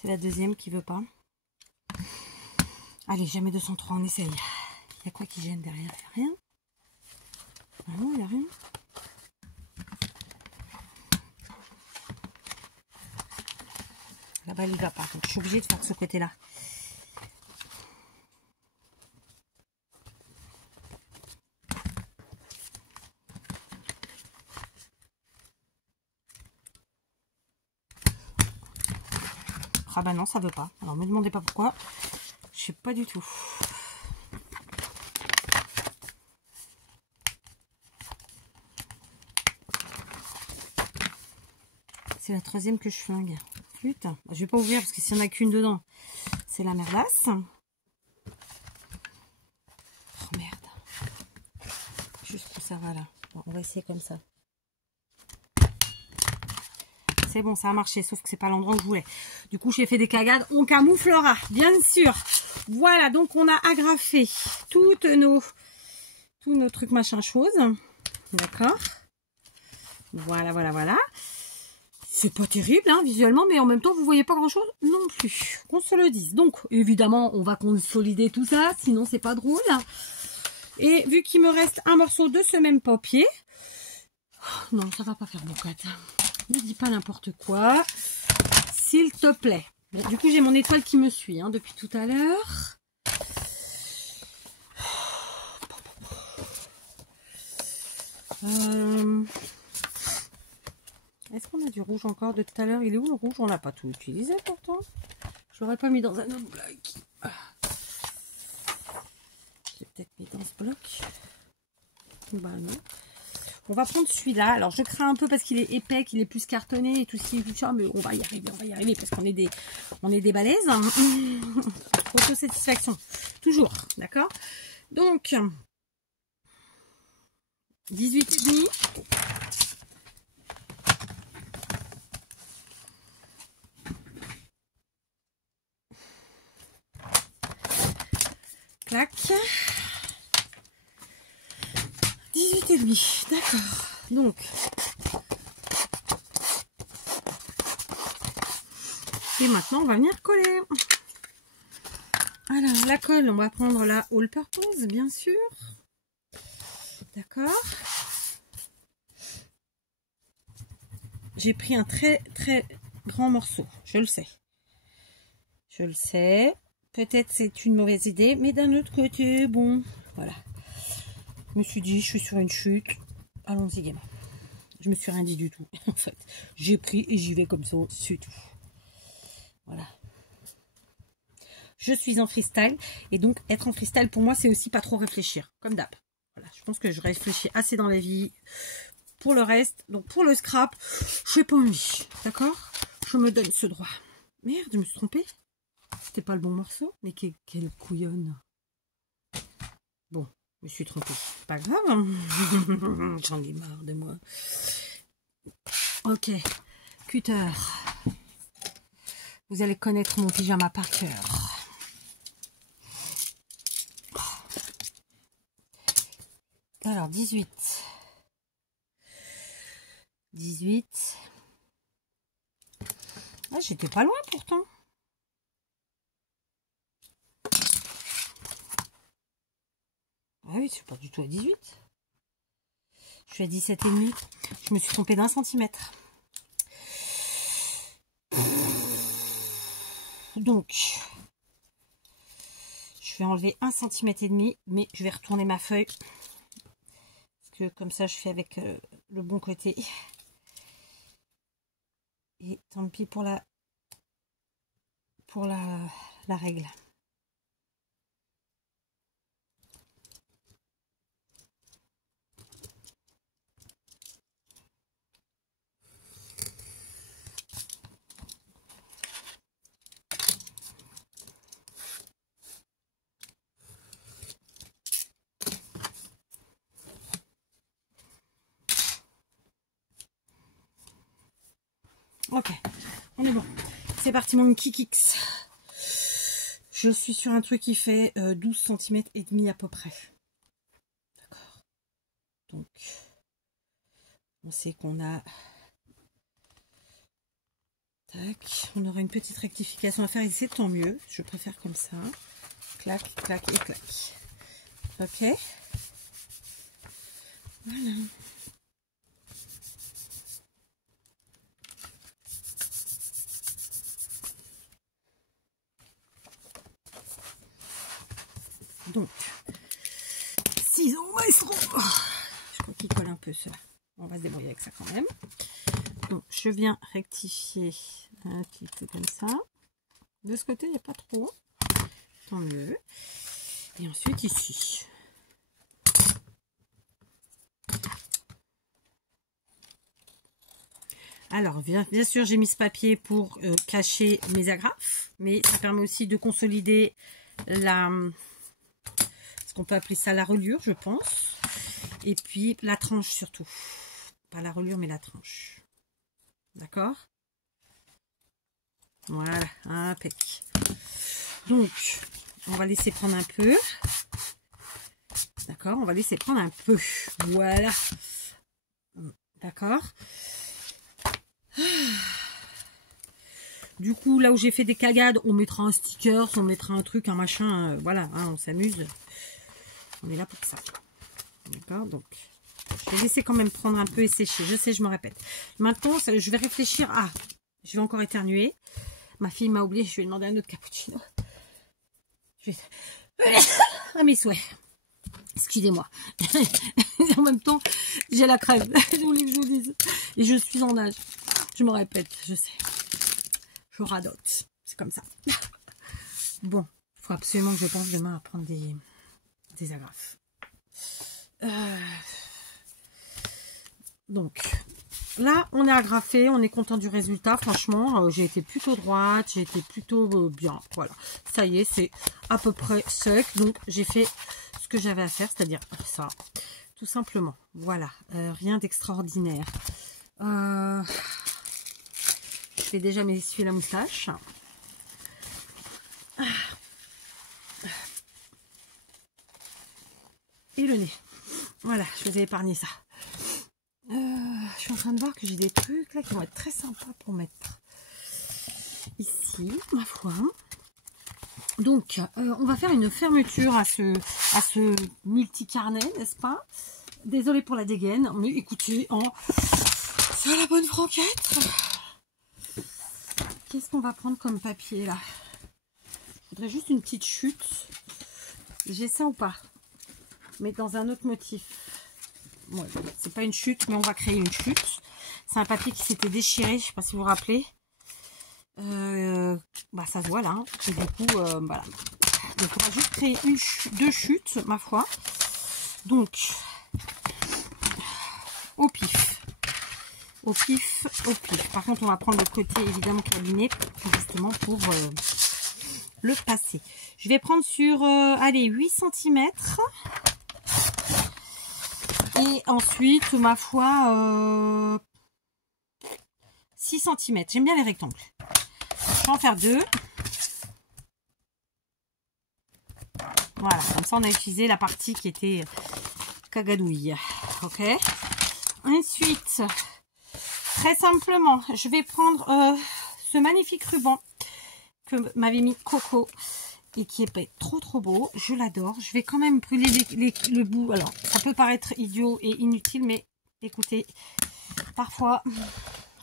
C'est la deuxième qui veut pas. Allez, jamais 203, on essaye. Il y a quoi qui gêne derrière? Il n'y a rien? Ah non, il n'y a rien. Là-bas, il ne va pas. Donc, je suis obligée de faire de ce côté-là. Ah bah non, ça veut pas. Alors, me demandez pas pourquoi. Je sais pas du tout. C'est la troisième que je flingue. Flûte. Je vais pas ouvrir parce que s'il n'y en a qu'une dedans, c'est la merdasse. Oh merde. Juste pour ça, voilà. Bon, on va essayer comme ça. C'est bon, ça a marché, sauf que c'est pas l'endroit où je voulais. Du coup, j'ai fait des cagades. On camouflera, bien sûr. Voilà, donc on a agrafé tous nos trucs machin chose. D'accord. Voilà, voilà, voilà. C'est pas terrible, hein, visuellement, mais en même temps, vous voyez pas grand-chose non plus. Qu'on se le dise. Donc, évidemment, on va consolider tout ça, sinon c'est pas drôle. Et vu qu'il me reste un morceau de ce même papier, non, ça va pas faire bocate. Ne dis pas n'importe quoi, s'il te plaît. Bon, du coup, j'ai mon étoile qui me suit hein, depuis tout à l'heure. Est-ce qu'on a du rouge encore de tout à l'heure? Il est où le rouge? On l'a pas tout utilisé pourtant. Je l'aurais pas mis dans un autre bloc. J'ai peut-être mis dans ce bloc. Bah non. On va prendre celui-là. Alors je crains un peu parce qu'il est épais, qu'il est plus cartonné et tout ce qui est tout ça, mais on va y arriver parce qu'on est des balèzes. Hein. Autosatisfaction. Toujours, d'accord? Donc 18,5. Clac. 18,5. D'accord. Donc et maintenant on va venir coller. Alors la colle, on va prendre la All Purpose, bien sûr. D'accord. J'ai pris un très très grand morceau, je le sais. Je le sais. Peut-être c'est une mauvaise idée, mais d'un autre côté, bon, voilà. Je me suis dit, je suis sur une chute. Allons-y, gamin. Je me suis rien dit du tout. En fait, j'ai pris et j'y vais comme ça, c'est tout. Voilà. Je suis en freestyle. Et donc, être en freestyle, pour moi, c'est aussi pas trop réfléchir. Comme d'hab. Voilà. Je pense que je réfléchis assez dans la vie. Pour le reste, donc pour le scrap, j'ai pas envie. D'accord? Je me donne ce droit. Merde, je me suis trompée. C'était pas le bon morceau. Mais quelle couillonne. Bon, je me suis trompée. Pas grave. Hein. J'en ai marre de moi. Ok. Cutter. Vous allez connaître mon pyjama par cœur. Alors, 18. 18. Ah, j'étais pas loin pourtant. Ah oui, c'est pas du tout à 18. Je suis à 17,5. Je me suis trompée d'1 centimètre. Donc, je vais enlever 1,5 cm, mais je vais retourner ma feuille que comme ça je fais avec le bon côté. Et tant pis pour la règle. Ok, on est bon. C'est parti mon Kikix. Je suis sur un truc qui fait 12 cm et demi à peu près. D'accord. Donc, on sait qu'on a... Tac. On aura une petite rectification à faire et c'est tant mieux. Je préfère comme ça. Clac, clac et clac. Ok. Voilà. Donc, ciseaux maestro. Je crois qu'il colle un peu cela. On va se débrouiller avec ça quand même. Donc, je viens rectifier un petit peu comme ça. De ce côté, il n'y a pas trop. Tant mieux. Et ensuite, ici. Alors, bien sûr, j'ai mis ce papier pour cacher mes agrafes. Mais ça permet aussi de consolider ce qu'on peut appeler ça la reliure, je pense. Et puis, la tranche surtout. Pas la reliure, mais la tranche. D'accord? Voilà, impec. Donc, on va laisser prendre un peu. D'accord? On va laisser prendre un peu. Voilà. D'accord? Du coup, là où j'ai fait des cagades, on mettra un sticker, on mettra un truc, un machin. Voilà, hein, on s'amuse. On est là pour ça. D'accord? Donc, je vais laisser quand même prendre un peu et sécher. Je sais, je me répète. Maintenant, je vais réfléchir. Ah, je vais encore éternuer. Ma fille m'a oublié, je vais demander un autre cappuccino. À mes souhaits. Excusez-moi. En même temps, j'ai la crève. Je voulais que je vous dise. Et je suis en âge. Je me répète, je sais. Je radote. C'est comme ça. Bon, il faut absolument que je pense demain à prendre des agrafes. Donc, là, on est agrafé. On est content du résultat. Franchement, j'ai été plutôt droite. J'ai été plutôt bien. Voilà. Ça y est, c'est à peu près sec. Donc, j'ai fait ce que j'avais à faire, c'est-à-dire ça. Tout simplement. Voilà. Rien d'extraordinaire. Je vais déjà m'essuyer la moustache. Et le nez. Voilà, je vous ai épargné ça. Je suis en train de voir que j'ai des trucs là qui vont être très sympas pour mettre ici, ma foi. Donc, on va faire une fermeture à ce multi-carnet, n'est-ce pas? Désolée pour la dégaine, mais écoutez, c'est la bonne franquette. Qu'est-ce qu'on va prendre comme papier là? Je voudrais juste une petite chute. J'ai ça ou pas? Mais dans un autre motif. Ouais, c'est pas une chute, mais on va créer une chute. C'est un papier qui s'était déchiré, je sais pas si vous vous rappelez. Bah ça se voit là. Hein. Et du coup, voilà. Donc on va juste créer deux chutes, ma foi. Donc, au pif. Au pif, au pif. Par contre, on va prendre le côté évidemment claviné, justement pour le passer. Je vais prendre sur, allez, 8 cm. Et ensuite, ma foi, 6 cm. J'aime bien les rectangles. Je vais en faire 2. Voilà, comme ça on a utilisé la partie qui était cagadouille. Ok. Ensuite, très simplement, je vais prendre ce magnifique ruban que m'avait mis Coco et qui est trop beau. Je l'adore. Je vais quand même brûler le bout. Alors, ça peut paraître idiot et inutile, mais écoutez, parfois,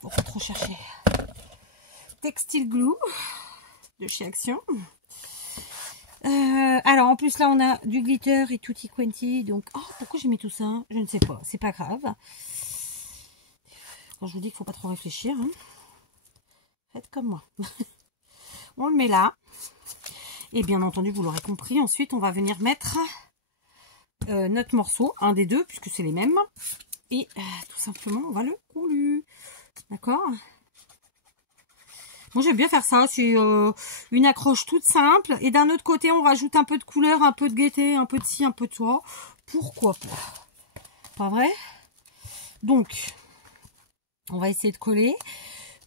faut pas trop chercher. Textile Glue de chez Action. Alors en plus là on a du glitter et tutti quanti. Donc oh, pourquoi j'ai mis tout ça? Je ne sais pas. C'est pas grave. Quand je vous dis qu'il faut pas trop réfléchir, hein. Faites comme moi. On le met là. Et bien entendu, vous l'aurez compris, ensuite on va venir mettre notre morceau, un des deux, puisque c'est les mêmes. Et tout simplement, on va le couler. D'accord? Moi j'aime bien faire ça, c'est une accroche toute simple. Et d'un autre côté, on rajoute un peu de couleur, un peu de gaieté, un peu de ci, un peu de ça. Pourquoi pas? Pas vrai? Donc, on va essayer de coller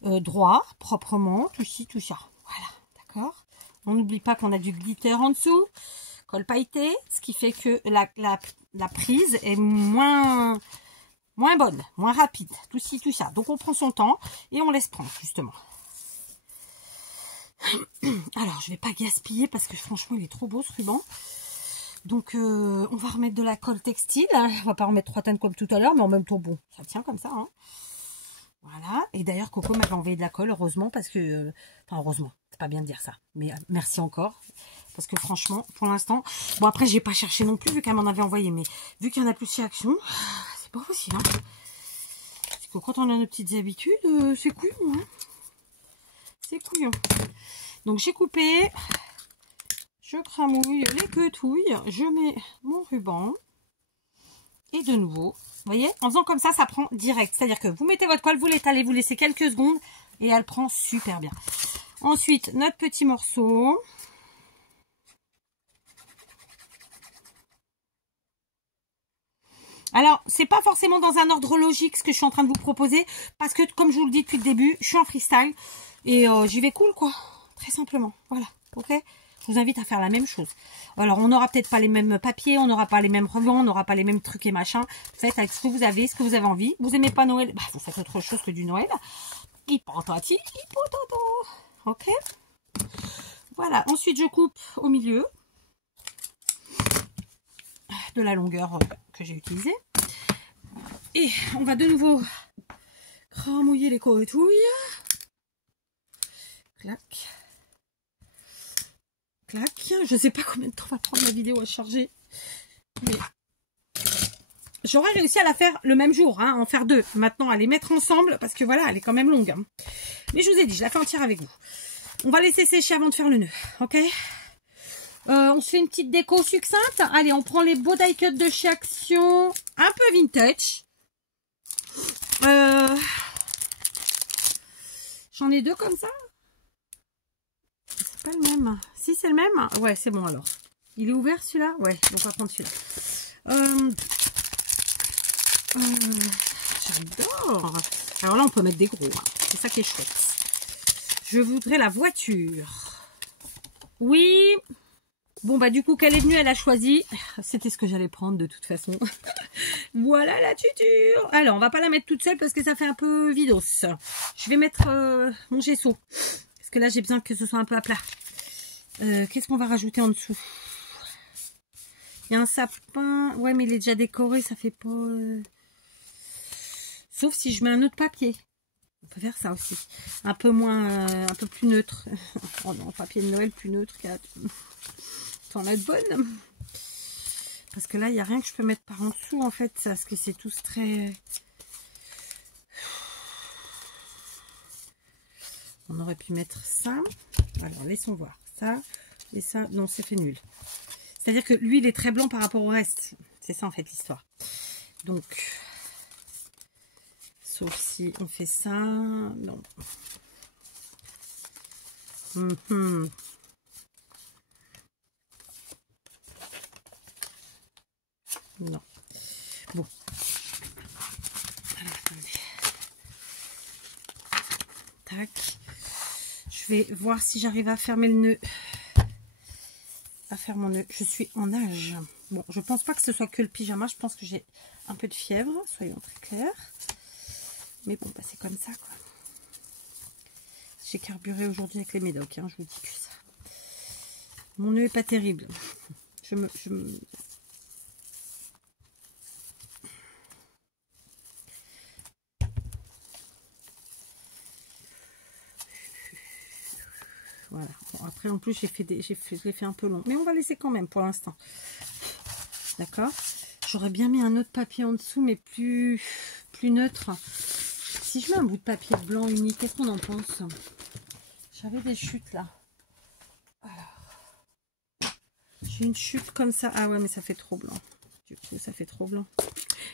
droit, proprement, tout ci, tout ça. Voilà, d'accord? On n'oublie pas qu'on a du glitter en dessous, colle pailleté, ce qui fait que la prise est moins bonne, moins rapide, tout ci, tout ça. Donc on prend son temps et on laisse prendre, justement. Alors, je vais pas gaspiller parce que franchement, il est trop beau ce ruban. Donc, on va remettre de la colle textile. On va pas remettre 3 tonnes comme tout à l'heure, mais en même temps, bon, ça tient comme ça, hein. Voilà. Et d'ailleurs, Coco m'avait envoyé de la colle, heureusement, parce que... Enfin, heureusement, c'est pas bien de dire ça. Mais merci encore. Parce que franchement, pour l'instant... Bon, après, j'ai pas cherché non plus, vu qu'elle m'en avait envoyé. Mais vu qu'il y en a plus chez Action, c'est pas possible, hein. Parce que quand on a nos petites habitudes, c'est couillon, hein. C'est couillon. Donc, j'ai coupé. Je cramouille les quetouilles. Je mets mon ruban. Et de nouveau, vous voyez, en faisant comme ça prend direct. C'est-à-dire que vous mettez votre colle, vous l'étalez, vous laissez quelques secondes et elle prend super bien. Ensuite, notre petit morceau. Alors, c'est pas forcément dans un ordre logique ce que je suis en train de vous proposer. Parce que, comme je vous le dis depuis le début, je suis en freestyle. Et j'y vais cool, quoi. Très simplement. Voilà. Ok ? Je vous invite à faire la même chose. Alors, on n'aura peut-être pas les mêmes papiers, on n'aura pas les mêmes rubans, on n'aura pas les mêmes trucs et machin. Faites avec ce que vous avez envie. Vous aimez pas Noël, bah, vous faites autre chose que du Noël. Hippotati, hippototo. Ok. Voilà. Ensuite, je coupe au milieu de la longueur que j'ai utilisée. Et on va de nouveau cramouiller les quetouilles. Clac. Clac. Je sais pas combien de temps va prendre la vidéo à charger. Mais j'aurais réussi à la faire le même jour, hein, en faire deux. Maintenant, à les mettre ensemble, parce que voilà, elle est quand même longue. Hein. Mais je vous ai dit, je la fais entière avec vous. On va laisser sécher avant de faire le nœud, ok? On se fait une petite déco succincte. Allez, on prend les beaux die cuts de chez Action, un peu vintage. J'en ai deux comme ça. C'est pas le même. Si c'est le même, ouais, c'est bon alors. Il est ouvert celui-là? Ouais, donc on va prendre celui-là. J'adore. Alors là, on peut mettre des gros. Hein. C'est ça qui est chouette. Je voudrais la voiture. Oui. Bon, bah du coup, qu'elle est venue, elle a choisi. C'était ce que j'allais prendre de toute façon. Voilà la tuture. Alors, on va pas la mettre toute seule parce que ça fait un peu vidos. Je vais mettre mon gesso. Parce que là, j'ai besoin que ce soit un peu à plat. Qu'est-ce qu'on va rajouter en dessous? Il y a un sapin. Ouais, mais il est déjà décoré, ça fait pas... Sauf si je mets un autre papier. On peut faire ça aussi. Un peu moins... un peu plus neutre. Oh non, papier de Noël plus neutre. T'en as de bonne. Parce que là, il n'y a rien que je peux mettre par en dessous, en fait. Parce que c'est tous très... On aurait pu mettre ça. Alors, laissons voir. Ça et ça. Non, c'est fait nul. C'est-à-dire que lui, il est très blanc par rapport au reste. C'est ça, en fait, l'histoire. Donc, sauf si on fait ça. Non. Non. Bon. Alors, attendez. Tac. Je vais voir si j'arrive à fermer le nœud. À faire mon nœud. Je suis en nage. Bon, je pense pas que ce soit que le pyjama. Je pense que j'ai un peu de fièvre. Soyons très clairs. Mais bon, bah, c'est comme ça, quoi. J'ai carburé aujourd'hui avec les médocs. Hein, je vous dis que ça. Mon nœud est pas terrible. Voilà. Bon, Après, en plus, je l'ai fait un peu long. Mais on va laisser quand même pour l'instant. D'accord. J'aurais bien mis un autre papier en dessous, mais plus neutre. Si je mets un bout de papier blanc uni, qu'est-ce qu'on en pense? J'avais des chutes là. Alors, j'ai une chute comme ça. Ah ouais, mais ça fait trop blanc. Du coup, ça fait trop blanc.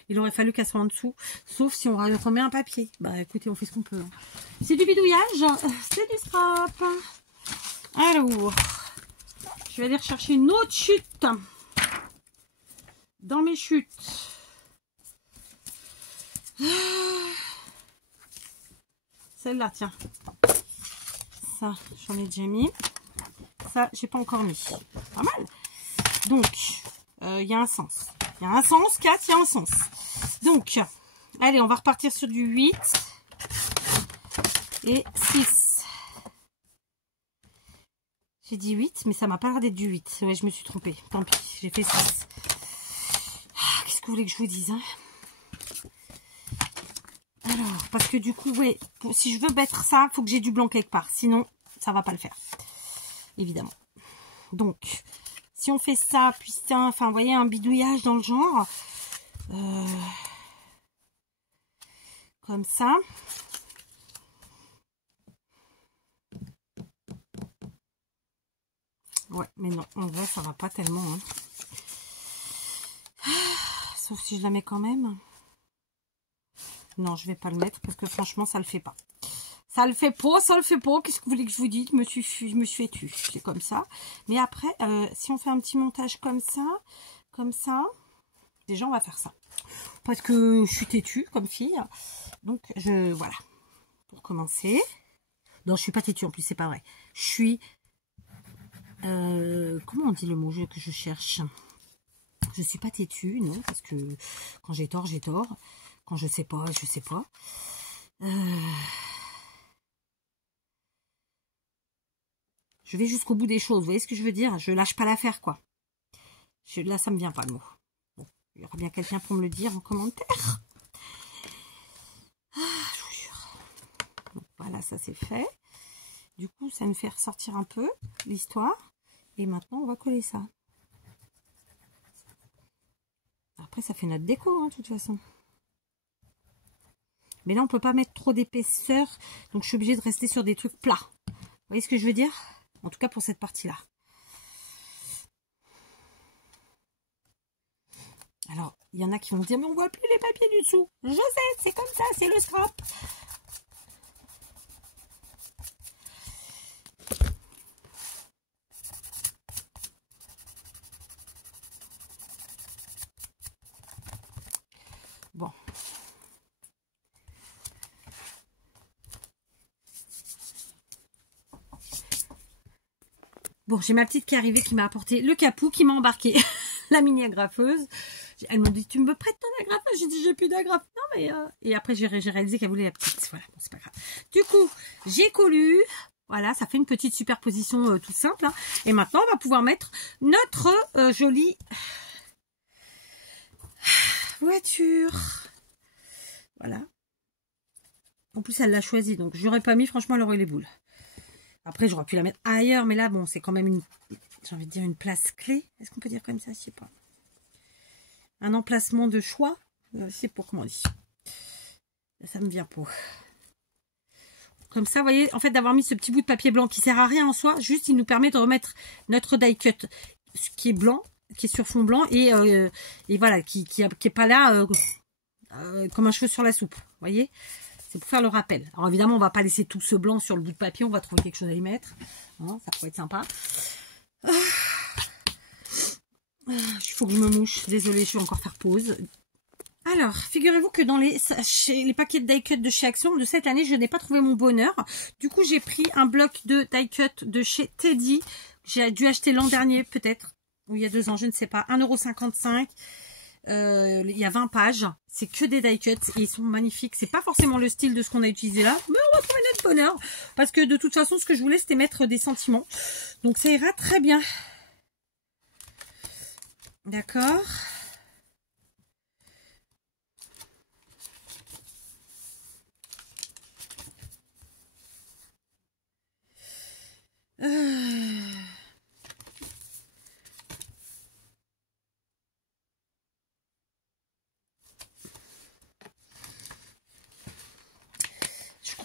Il aurait fallu qu'elle soit en dessous. Sauf si on remet un papier. Bah écoutez, on fait ce qu'on peut. C'est du bidouillage. C'est du scrap. Alors, je vais aller rechercher une autre chute. Dans mes chutes. Celle-là, tiens. Ça, j'en ai déjà mis. Ça, j'ai pas encore mis. Pas mal. Donc, il y a un sens. Il y a un sens, 4, il y a un sens. Donc, allez, on va repartir sur du 8 et 6. J'ai dit 8, mais ça m'a pas l'air d'être du 8. Ouais, je me suis trompée. Tant pis, j'ai fait 6. Qu'est-ce que vous voulez que je vous dise, hein? Alors, parce que du coup, ouais, si je veux mettre ça, il faut que j'ai du blanc quelque part. Sinon, ça va pas le faire. Évidemment. Donc, si on fait ça, putain, enfin, vous voyez, un bidouillage dans le genre. Comme ça. Ouais, mais non, en vrai, ça va pas tellement. Hein. Sauf si je la mets quand même. Non, je vais pas le mettre parce que franchement, ça le fait pas. Ça le fait pas, ça le fait pas. Qu'est-ce que vous voulez que je vous dise? Je me suis fait tu. C'est comme ça. Mais après, si on fait un petit montage comme ça, déjà, on va faire ça. Parce que je suis têtue comme fille. Donc, voilà. Pour commencer. Non, je suis pas têtue en plus, c'est pas vrai. Je suis... comment on dit le mot que je cherche? Je suis pas têtue, non, parce que quand j'ai tort, j'ai tort. Quand je sais pas, je sais pas. Je vais jusqu'au bout des choses, vous voyez ce que je veux dire? Je lâche pas l'affaire, quoi. Là, ça me vient pas le mot. Bon, il y aura bien quelqu'un pour me le dire en commentaire. Je vous jure. Donc, voilà, ça c'est fait. Du coup, ça me fait ressortir un peu l'histoire. Et maintenant, on va coller ça. Après, ça fait notre déco, hein, de toute façon. Mais là, on peut pas mettre trop d'épaisseur. Donc, je suis obligée de rester sur des trucs plats. Vous voyez ce que je veux dire? En tout cas, pour cette partie-là. Alors, il y en a qui vont me dire, mais on voit plus les papiers du dessous. Je sais, c'est comme ça, c'est le scrap. Bon. Bon, j'ai ma petite qui est arrivée, qui m'a apporté le capou, qui m'a embarqué la mini agrafeuse. Elle m'a dit, tu me prêtes ton agrafeuse? J'ai dit, j'ai plus d'agrafe. Non, mais... Et après, j'ai réalisé qu'elle voulait la petite. Voilà, bon, c'est pas grave. Du coup, j'ai collu. Voilà, ça fait une petite superposition toute simple. Hein. Et maintenant, on va pouvoir mettre notre jolie voiture. Voilà. En plus, elle l'a choisi. Donc, j'aurais pas mis, franchement, elle aurait les boules. Après, j'aurais pu la mettre ailleurs. Mais là, bon, c'est quand même une... J'ai envie de dire une place clé. Est-ce qu'on peut dire comme ça? Je sais pas. Un emplacement de choix. Je sais pas comment on dit. Ça me vient pas. Comme ça, vous voyez, en fait, d'avoir mis ce petit bout de papier blanc qui sert à rien en soi, juste, il nous permet de remettre notre die cut qui est blanc, qui est sur fond blanc, et voilà, qui est pas là comme un cheveu sur la soupe. Vous voyez? C'est pour faire le rappel. Alors évidemment, on va pas laisser tout ce blanc sur le bout de papier, on va trouver quelque chose à y mettre. Hein, ça pourrait être sympa. Il faut que je me mouche. Désolée, je vais encore faire pause. Alors, figurez-vous que dans les paquets de die cut de chez Action de cette année, je n'ai pas trouvé mon bonheur. Du coup, j'ai pris un bloc de die cut de chez Teddy. J'ai dû acheter l'an dernier, peut-être, ou il y a 2 ans, je ne sais pas. 1,55 €. Il y a 20 pages. C'est que des die cut et ils sont magnifiques. C'est pas forcément le style de ce qu'on a utilisé là, mais on va trouver notre bonheur. Parce que de toute façon, ce que je voulais, c'était mettre des sentiments. Donc, ça ira très bien. D'accord.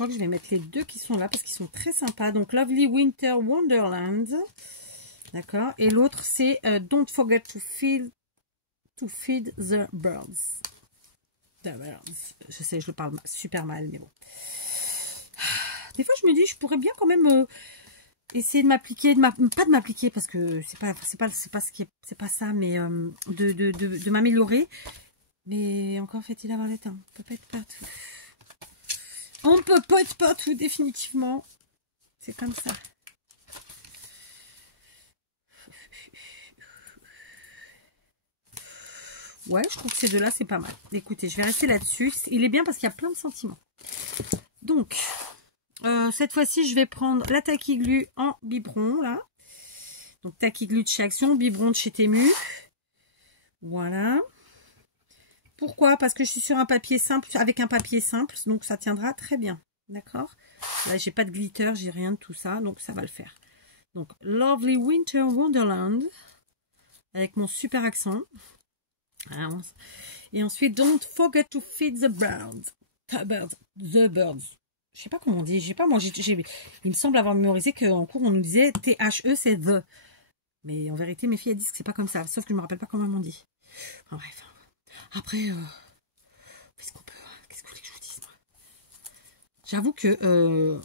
crois que je vais mettre les deux qui sont là parce qu'ils sont très sympas. Donc Lovely Winter Wonderland. D'accord. Et l'autre c'est Don't Forget to Feed the Birds. Je sais, je le parle super mal, mais bon. Des fois, je me dis, je pourrais bien quand même essayer de m'appliquer, pas de m'appliquer parce que c'est pas ça, mais de m'améliorer. Mais encore fait-il avoir le temps. On peut pas être partout. On peut pas être partout, définitivement. C'est comme ça. Ouais, je trouve que ces deux-là, c'est pas mal. Écoutez, je vais rester là-dessus. Il est bien parce qu'il y a plein de sentiments. Donc, cette fois-ci, je vais prendre la Tacky Glue en biberon, là. Donc, Tacky Glue de chez Action, biberon de chez Temu. Voilà. Pourquoi? Parce que je suis sur un papier simple, avec un papier simple, donc ça tiendra très bien. D'accord? Là, j'ai pas de glitter, j'ai rien de tout ça, donc ça va le faire. Donc, Lovely Winter Wonderland, avec mon super accent. Et ensuite, Don't Forget to Feed the Birds. The Birds. Je sais pas comment on dit. Je sais pas, moi, il me semble avoir mémorisé qu'en cours, on nous disait THE, c'est the. Mais en vérité, mes filles, elles disent que c'est pas comme ça. Sauf que je me rappelle pas comment elles m'ont dit. Enfin, bref. Après, qu'est-ce qu'on peut... Qu'est-ce que vous voulez que je vous dise, moi? J'avoue que...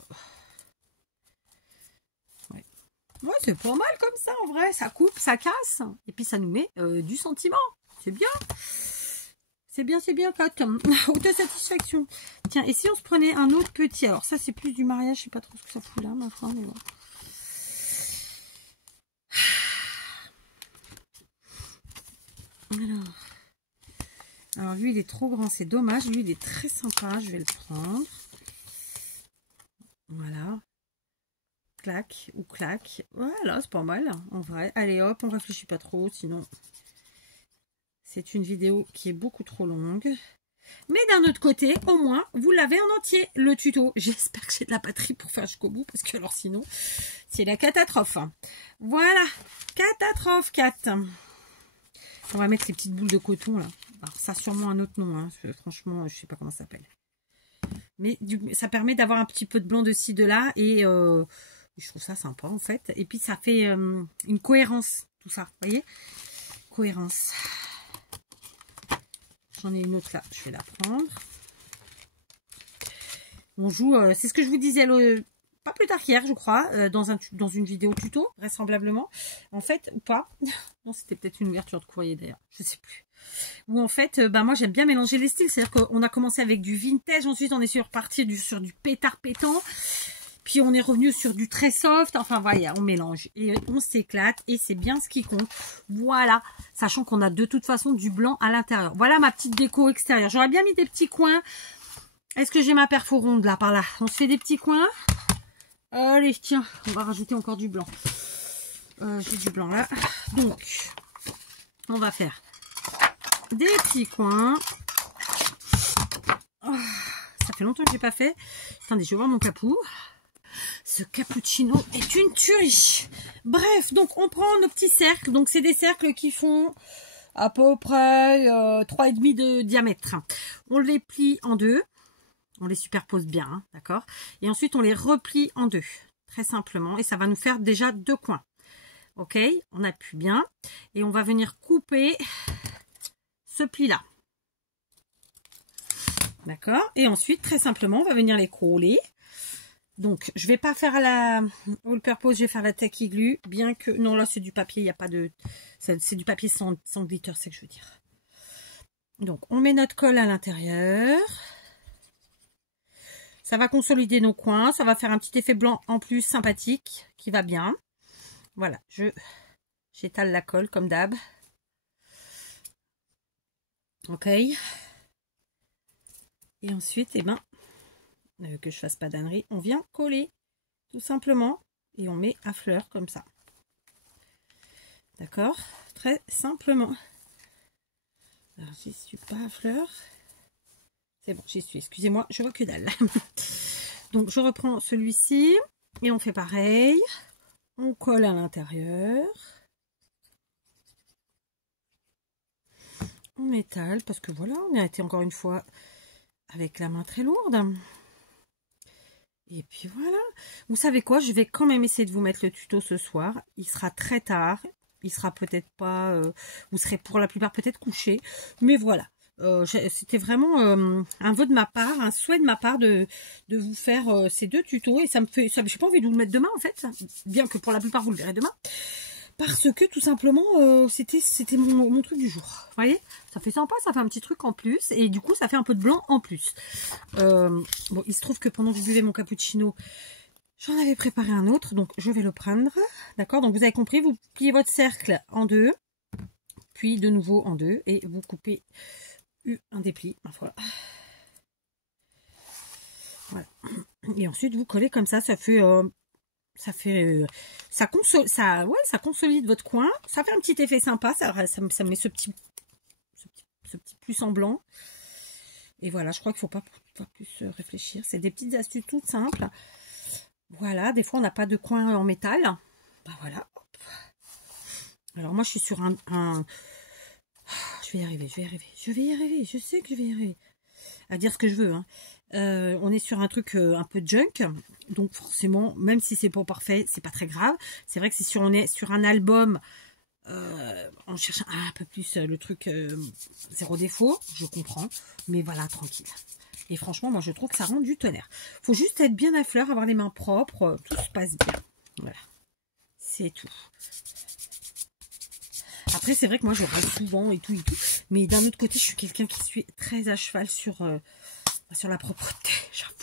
Ouais, c'est pas mal comme ça, en vrai. Ça coupe, ça casse. Et puis, ça nous met du sentiment. C'est bien. C'est bien, Kat. Autosatisfaction. Tiens, et si on se prenait un autre petit... Alors, ça, c'est plus du mariage. Je sais pas trop ce que ça fout là, ma foi, mais bon. Alors, lui, il est trop grand. C'est dommage. Lui, il est très sympa. Je vais le prendre. Voilà. Clac ou clac. Voilà, c'est pas mal, en vrai. Allez, hop, on réfléchit pas trop, sinon... C'est une vidéo qui est beaucoup trop longue. Mais d'un autre côté, au moins, vous l'avez en entier, le tuto. J'espère que j'ai de la batterie pour faire jusqu'au bout, parce que alors sinon, c'est la catastrophe. Voilà, catastrophe 4. On va mettre ces petites boules de coton, là. Alors, ça a sûrement un autre nom, hein. Franchement, je sais pas comment ça s'appelle. Mais ça permet d'avoir un petit peu de blanc de ci, de là, et je trouve ça sympa, en fait. Et puis, ça fait une cohérence, tout ça, vous voyez? Cohérence. J'en ai une autre là, je vais la prendre. On joue, c'est ce que je vous disais pas plus tard qu'hier, je crois, dans une vidéo tuto, vraisemblablement. En fait, ou pas. Non, c'était peut-être une ouverture de courrier d'ailleurs, je sais plus. Où en fait, moi j'aime bien mélanger les styles. C'est-à-dire qu'on a commencé avec du vintage, ensuite on est reparti sur du pétard pétant. Puis on est revenu sur du très soft. Enfin voilà, on mélange et on s'éclate et c'est bien ce qui compte. Voilà, sachant qu'on a de toute façon du blanc à l'intérieur. Voilà ma petite déco extérieure. J'aurais bien mis des petits coins. Est-ce que j'ai ma perfo ronde là, par là? On se fait des petits coins. Allez, tiens, on va rajouter encore du blanc. J'ai du blanc là. Donc, on va faire des petits coins. Oh, ça fait longtemps que j'ai pas fait. Attendez, je vais voir mon capou. Ce cappuccino est une tuerie. Bref, donc on prend nos petits cercles. Donc c'est des cercles qui font à peu près 3,5 de diamètre. On les plie en deux. On les superpose bien, hein, d'accord? Et ensuite on les replie en deux. Très simplement. Et ça va nous faire déjà 2 coins. Ok? On appuie bien. Et on va venir couper ce pli-là. D'accord? Et ensuite, très simplement, on va venir les coller. Donc, je vais pas faire la all purpose, je vais faire la Tacky Glue, bien que... Non, là, c'est du papier, il n'y a pas de... C'est du papier sans glitter, c'est ce que je veux dire. Donc, on met notre colle à l'intérieur. Ça va consolider nos coins, ça va faire un petit effet blanc en plus sympathique, qui va bien. Voilà, j'étale la colle comme d'hab. Ok. Et ensuite, eh ben... que je fasse pas d'ânerie, on vient coller tout simplement et on met à fleur comme ça. D'accord? Très simplement. Alors j'y suis pas à fleur. C'est bon, j'y suis. Excusez-moi, je vois que dalle. Donc je reprends celui-ci et on fait pareil. On colle à l'intérieur. On étale parce que voilà, on a été encore une fois avec la main très lourde. Et puis voilà. Vous savez quoi? Je vais quand même essayer de vous mettre le tuto ce soir. Il sera très tard. Il sera peut-être pas... vous serez pour la plupart peut-être couchés. Mais voilà. C'était vraiment un vœu de ma part, un souhait de ma part de vous faire ces 2 tutos. Et ça me fait... j'ai pas envie de vous le mettre demain en fait. Bien que pour la plupart vous le verrez demain. Parce que tout simplement, c'était mon truc du jour. Vous voyez, ça fait sympa, ça fait un petit truc en plus. Et du coup, ça fait un peu de blanc en plus. Bon, il se trouve que pendant que je buvais mon cappuccino, j'en avais préparé un autre. Donc, je vais le prendre. D'accord? Donc, vous avez compris, vous pliez votre cercle en 2. Puis, de nouveau en 2. Et vous coupez un dépli. Voilà. Voilà. Et ensuite, vous collez comme ça. Ça fait... ça consolide votre coin, ça fait un petit effet sympa, ça met ce petit plus en blanc. Et voilà, je crois qu'il faut pas plus réfléchir. C'est des petites astuces toutes simples. Voilà, des fois on n'a pas de coin en métal. Bah voilà. Alors moi je suis sur un... Je vais y arriver, je sais que je vais y arriver. À dire ce que je veux, hein. On est sur un truc un peu junk, donc forcément, même si c'est pas parfait, c'est pas très grave. C'est vrai que si on est sur un album, on cherche un peu plus le truc zéro défaut, je comprends, mais voilà, tranquille. Et franchement, moi je trouve que ça rend du tonnerre. Faut juste être bien à fleur, avoir les mains propres, tout se passe bien. Voilà, c'est tout. Après, c'est vrai que moi je râle souvent et tout, mais d'un autre côté, je suis quelqu'un qui suis très à cheval sur la propreté, j'avoue.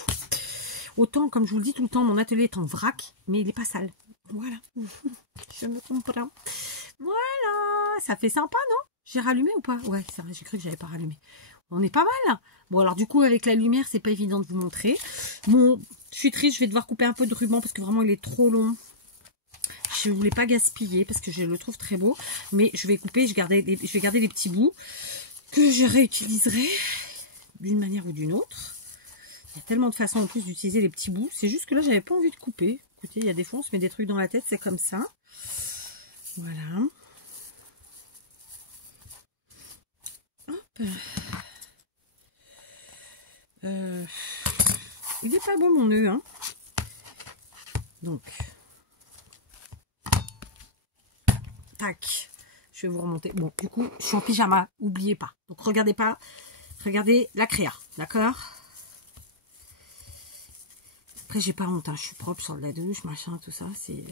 Autant, comme je vous le dis tout le temps, mon atelier est en vrac, mais il n'est pas sale. Voilà. Je me comprends. Voilà. Ça fait sympa, non? J'ai rallumé ou pas? Ouais, c'est vrai, j'ai cru que j'avais pas rallumé. On est pas mal. Bon, alors du coup, avec la lumière, c'est pas évident de vous montrer. Bon, je suis triste, je vais devoir couper un peu de ruban parce que vraiment, il est trop long. Je ne voulais pas gaspiller parce que je le trouve très beau. Mais je vais couper, je vais garder les petits bouts que je réutiliserai d'une manière ou d'une autre. Il y a tellement de façons en plus d'utiliser les petits bouts. C'est juste que là, j'avais pas envie de couper. Écoutez, il y a des fois, on se met des trucs dans la tête, c'est comme ça. Voilà. Hop. Il n'est pas bon mon nœud, hein. Donc. Tac. Je vais vous remonter. Bon, du coup, je suis en pyjama. N'oubliez pas. Donc, regardez pas. Regardez la créa. D'accord? Après, j'ai pas honte, hein. Je suis propre sur de la douche, machin, tout ça. C'est...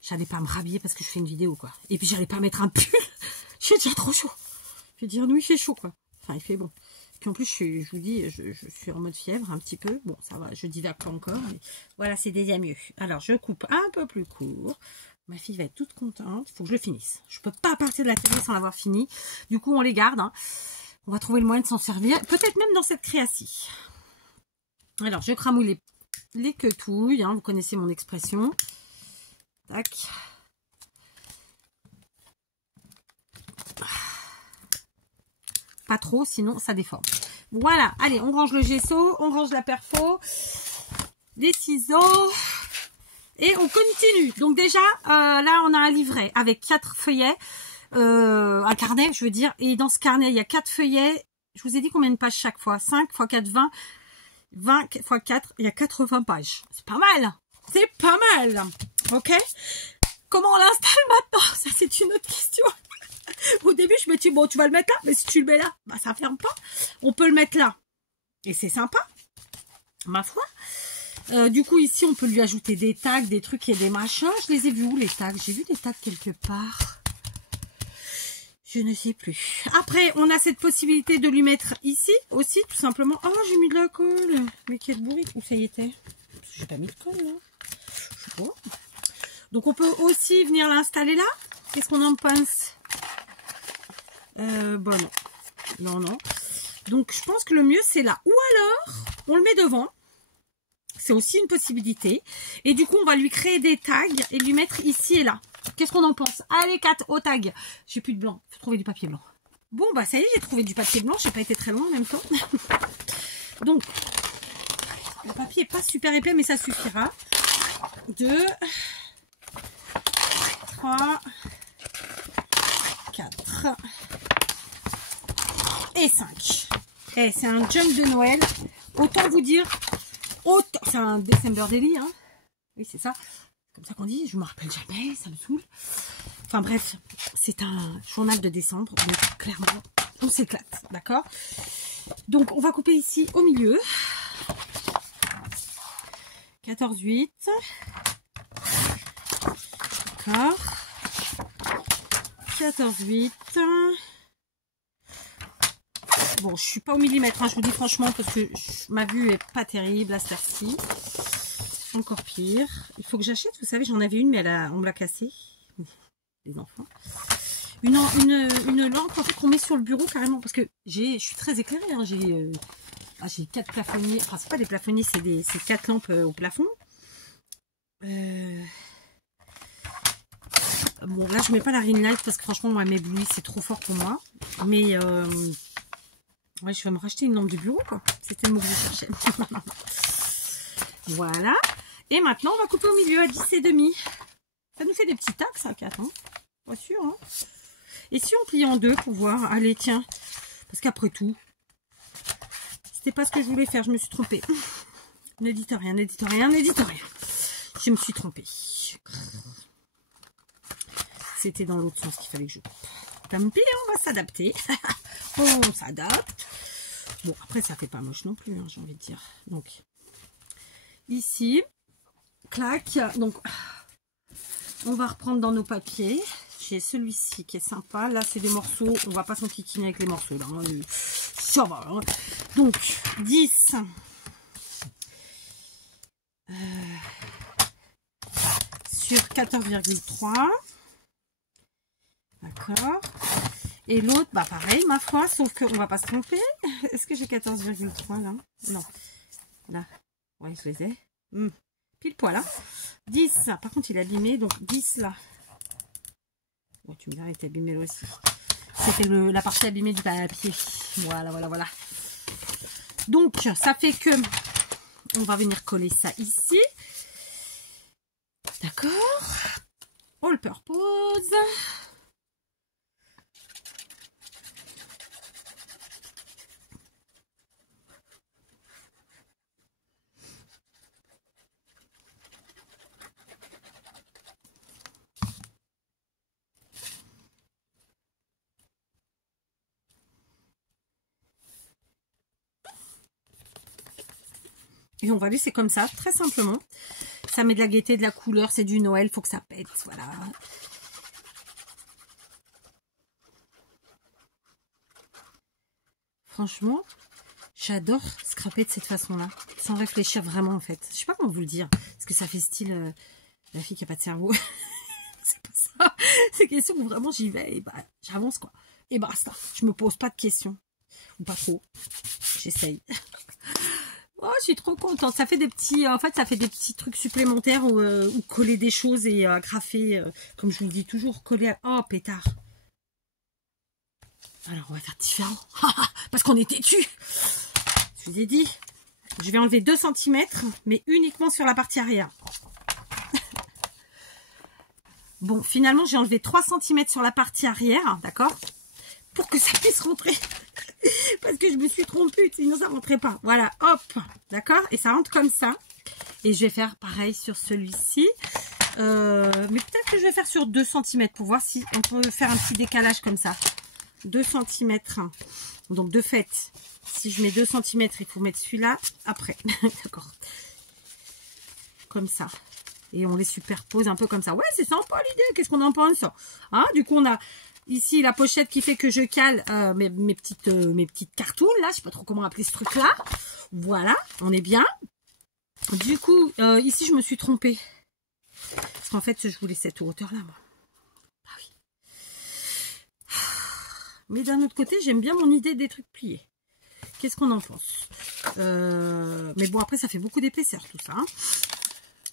J'allais pas me rhabiller parce que je fais une vidéo, quoi. Et puis, j'allais pas mettre un pull. J'ai déjà trop chaud. Je vais dire, nous, il fait chaud, quoi. Enfin, il fait bon. Puis en plus, je vous dis, je suis en mode fièvre un petit peu. Bon, ça va, je divague pas encore. Mais voilà, c'est déjà mieux. Alors, je coupe un peu plus court. Ma fille va être toute contente. Il faut que je le finisse. Je peux pas partir de la télé sans l'avoir fini. Du coup, on les garde, hein. On va trouver le moyen de s'en servir. Peut-être même dans cette créatie. Alors, je cramouille les quetouilles, hein, vous connaissez mon expression. Tac. Pas trop, sinon ça déforme. Voilà, allez, on range le gesso, on range la perfo, des ciseaux, et on continue. Donc déjà, là, on a un livret avec 4 feuillets, un carnet, je veux dire, et dans ce carnet, il y a 4 feuillets. Je vous ai dit combien de pages chaque fois? 5 x 4, 20. 20 x 4, il y a 80 pages. C'est pas mal. C'est pas mal. Ok? Comment on l'installe maintenant? Ça, c'est une autre question. Au début, je me dis, bon, tu vas le mettre là. Mais si tu le mets là, bah, ça ferme pas. On peut le mettre là. Et c'est sympa. Ma foi. Du coup, ici, on peut lui ajouter des tags, des trucs et des machins. Je les ai vus où, les tags? J'ai vu des tags quelque part. Je ne sais plus. Après, on a cette possibilité de lui mettre ici aussi, tout simplement. Oh, j'ai mis de la colle. Mais quelle bourrique. Où ça y était? J'ai pas mis de colle, là. Je sais pas. Donc, on peut aussi venir l'installer là. Qu'est-ce qu'on en pense? Bon, non. Non, non. Donc, je pense que le mieux, c'est là. Ou alors, on le met devant. C'est aussi une possibilité. Et du coup, on va lui créer des tags et lui mettre ici et là. Qu'est-ce qu'on en pense? Allez, 4 au tag. J'ai plus de blanc. Il faut trouver du papier blanc. Bon, bah ça y est, j'ai trouvé du papier blanc. J'ai pas été très loin en même temps. Donc, le papier n'est pas super épais, mais ça suffira. 2, 3, 4 et 5. Eh, c'est un junk de Noël. Autant vous dire, c'est un December Daily, hein. Oui, c'est ça. Comme ça qu'on dit, je me rappelle jamais, ça me saoule. Enfin bref, c'est un journal de décembre, donc clairement, on s'éclate, d'accord? Donc, on va couper ici au milieu. 14,8. D'accord. 14,8. Bon, je suis pas au millimètre, hein, je vous dis franchement, parce que ma vue est pas terrible à cette heure-ci. Encore pire. Il faut que j'achète, vous savez, j'en avais une, mais on me l'a cassée. Les enfants. Une lampe en fait qu'on met sur le bureau carrément, parce que je suis très éclairée, hein, j'ai 4 plafonniers, enfin c'est pas des plafonniers, c'est 4 lampes au plafond. Bon là je mets pas la ring light parce que franchement moi m'éblouit, c'est trop fort pour moi, mais ouais, je vais me racheter une lampe de bureau quoi, c'était le mot que je cherchais. Voilà, et maintenant on va couper au milieu à 10,5. Ça nous fait des petits tacs ça, 4, hein, pas sûr, hein. Et si on plie en deux pour voir, allez tiens, parce qu'après tout, c'était pas ce que je voulais faire, je me suis trompée. Ne dites rien, ne dites rien, ne dites rien. Je me suis trompée. C'était dans l'autre sens qu'il fallait que je coupe. Tant pis, on va s'adapter. On s'adapte. Bon, après, ça fait pas moche non plus, hein, j'ai envie de dire. Donc, ici, clac. Donc, on va reprendre dans nos papiers. J'ai celui-ci qui est sympa. Là, c'est des morceaux. On va pas s'enquiquiner avec les morceaux. Là, hein. Ça va. Hein. Donc, 10. Sur 14,3. D'accord. Et l'autre, bah pareil, ma foi, sauf qu'on va pas se tromper. Est-ce que j'ai 14,3 là? Non. Là. Ouais, je les ai. Pile poil, hein. 10. Par contre, il est abîmé, donc 10 là. Bon, tu me diras, il est abîmé là aussi. C'était la partie abîmée du papier. Voilà, voilà, voilà. Donc, ça fait que on va venir coller ça ici. D'accord. All purpose. Et on va laisser comme ça, très simplement. Ça met de la gaieté, de la couleur, c'est du Noël, faut que ça pète, voilà. Franchement, j'adore scraper de cette façon-là, sans réfléchir vraiment en fait. Je sais pas comment vous le dire, parce que ça fait style la fille qui a pas de cerveau. C'est pas ça. C'est question où vraiment j'y vais et bah j'avance quoi. Et basta. Je me pose pas de questions. Ou pas trop. J'essaye. Oh, je suis trop contente. Ça fait des petits, en fait, ça fait des petits trucs supplémentaires où coller des choses et graffer, comme je vous le dis toujours, coller à... Oh, pétard. Alors, on va faire différent. Parce qu'on est têtu. Je vous ai dit, je vais enlever 2 cm, mais uniquement sur la partie arrière. Bon, finalement, j'ai enlevé 3 cm sur la partie arrière, d'accord? Pour que ça puisse rentrer. Parce que je me suis trompée, sinon ça ne rentrait pas. Voilà, hop, d'accord? Et ça rentre comme ça. Et je vais faire pareil sur celui-ci. Mais peut-être que je vais faire sur 2 cm pour voir si on peut faire un petit décalage comme ça. 2 cm. Donc de fait, si je mets 2 cm, il faut mettre celui-là après. D'accord. Comme ça. Et on les superpose un peu comme ça. Ouais, c'est sympa l'idée. Qu'est-ce qu'on en pense? Hein, du coup, on a... Ici, la pochette qui fait que je cale mes petites cartounes, là. Je sais pas trop comment appeler ce truc-là. Voilà, on est bien. Du coup, ici, je me suis trompée. Parce qu'en fait, je voulais cette hauteur-là, moi. Ah oui. Mais d'un autre côté, j'aime bien mon idée des trucs pliés. Qu'est-ce qu'on en pense? Mais bon, après, ça fait beaucoup d'épaisseur, tout ça. Hein.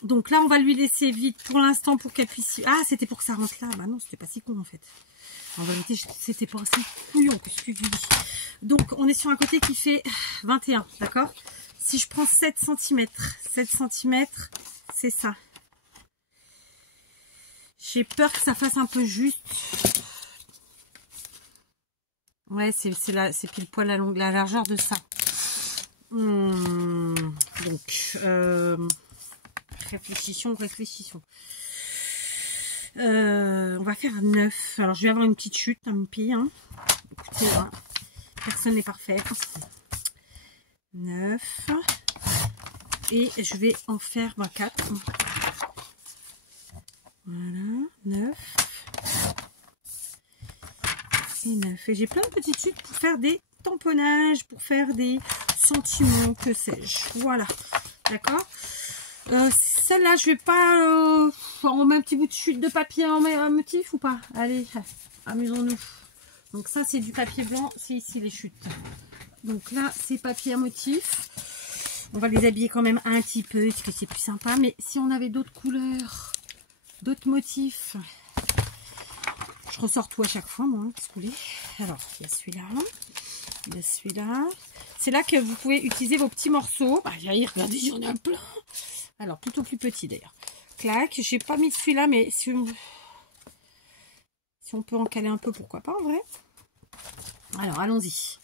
Donc là, on va lui laisser vide pour l'instant pour qu'elle puisse... Ah, c'était pour que ça rentre là. Bah non, c'était pas si con, en fait. En vérité, c'était pas assez couillon que ce que je dis. Donc, on est sur un côté qui fait 21, d'accord? Si je prends 7 cm, 7 cm, c'est ça. J'ai peur que ça fasse un peu juste. Ouais, c'est pile poil la largeur de ça. Donc, réfléchissons. On va faire 9. Alors, je vais avoir une petite chute, un pied. Hein. Écoutez, hein, personne n'est parfait. 9. Et je vais en faire 4. Voilà, 9. Et 9. Et j'ai plein de petites chutes pour faire des tamponnages, pour faire des sentiments, que sais-je. Voilà, d'accord. Celle-là, je vais pas... on met un petit bout de chute de papier en motif ou pas? Allez, amusons-nous. Donc ça, c'est du papier blanc. C'est ici les chutes. Donc là, c'est papier à motif. On va les habiller quand même un petit peu, parce que c'est plus sympa. Mais si on avait d'autres couleurs, d'autres motifs... Je ressors tout à chaque fois, moi, qu'est-ce que vous voulez. Alors, il y a celui-là. Il y a celui-là. C'est là que vous pouvez utiliser vos petits morceaux. Bah, regardez, j'en ai un plein. Alors, plutôt plus petit d'ailleurs. Clac. J'ai pas mis celui-là, mais si on peut en caler un peu, pourquoi pas en vrai. Alors, allons-y.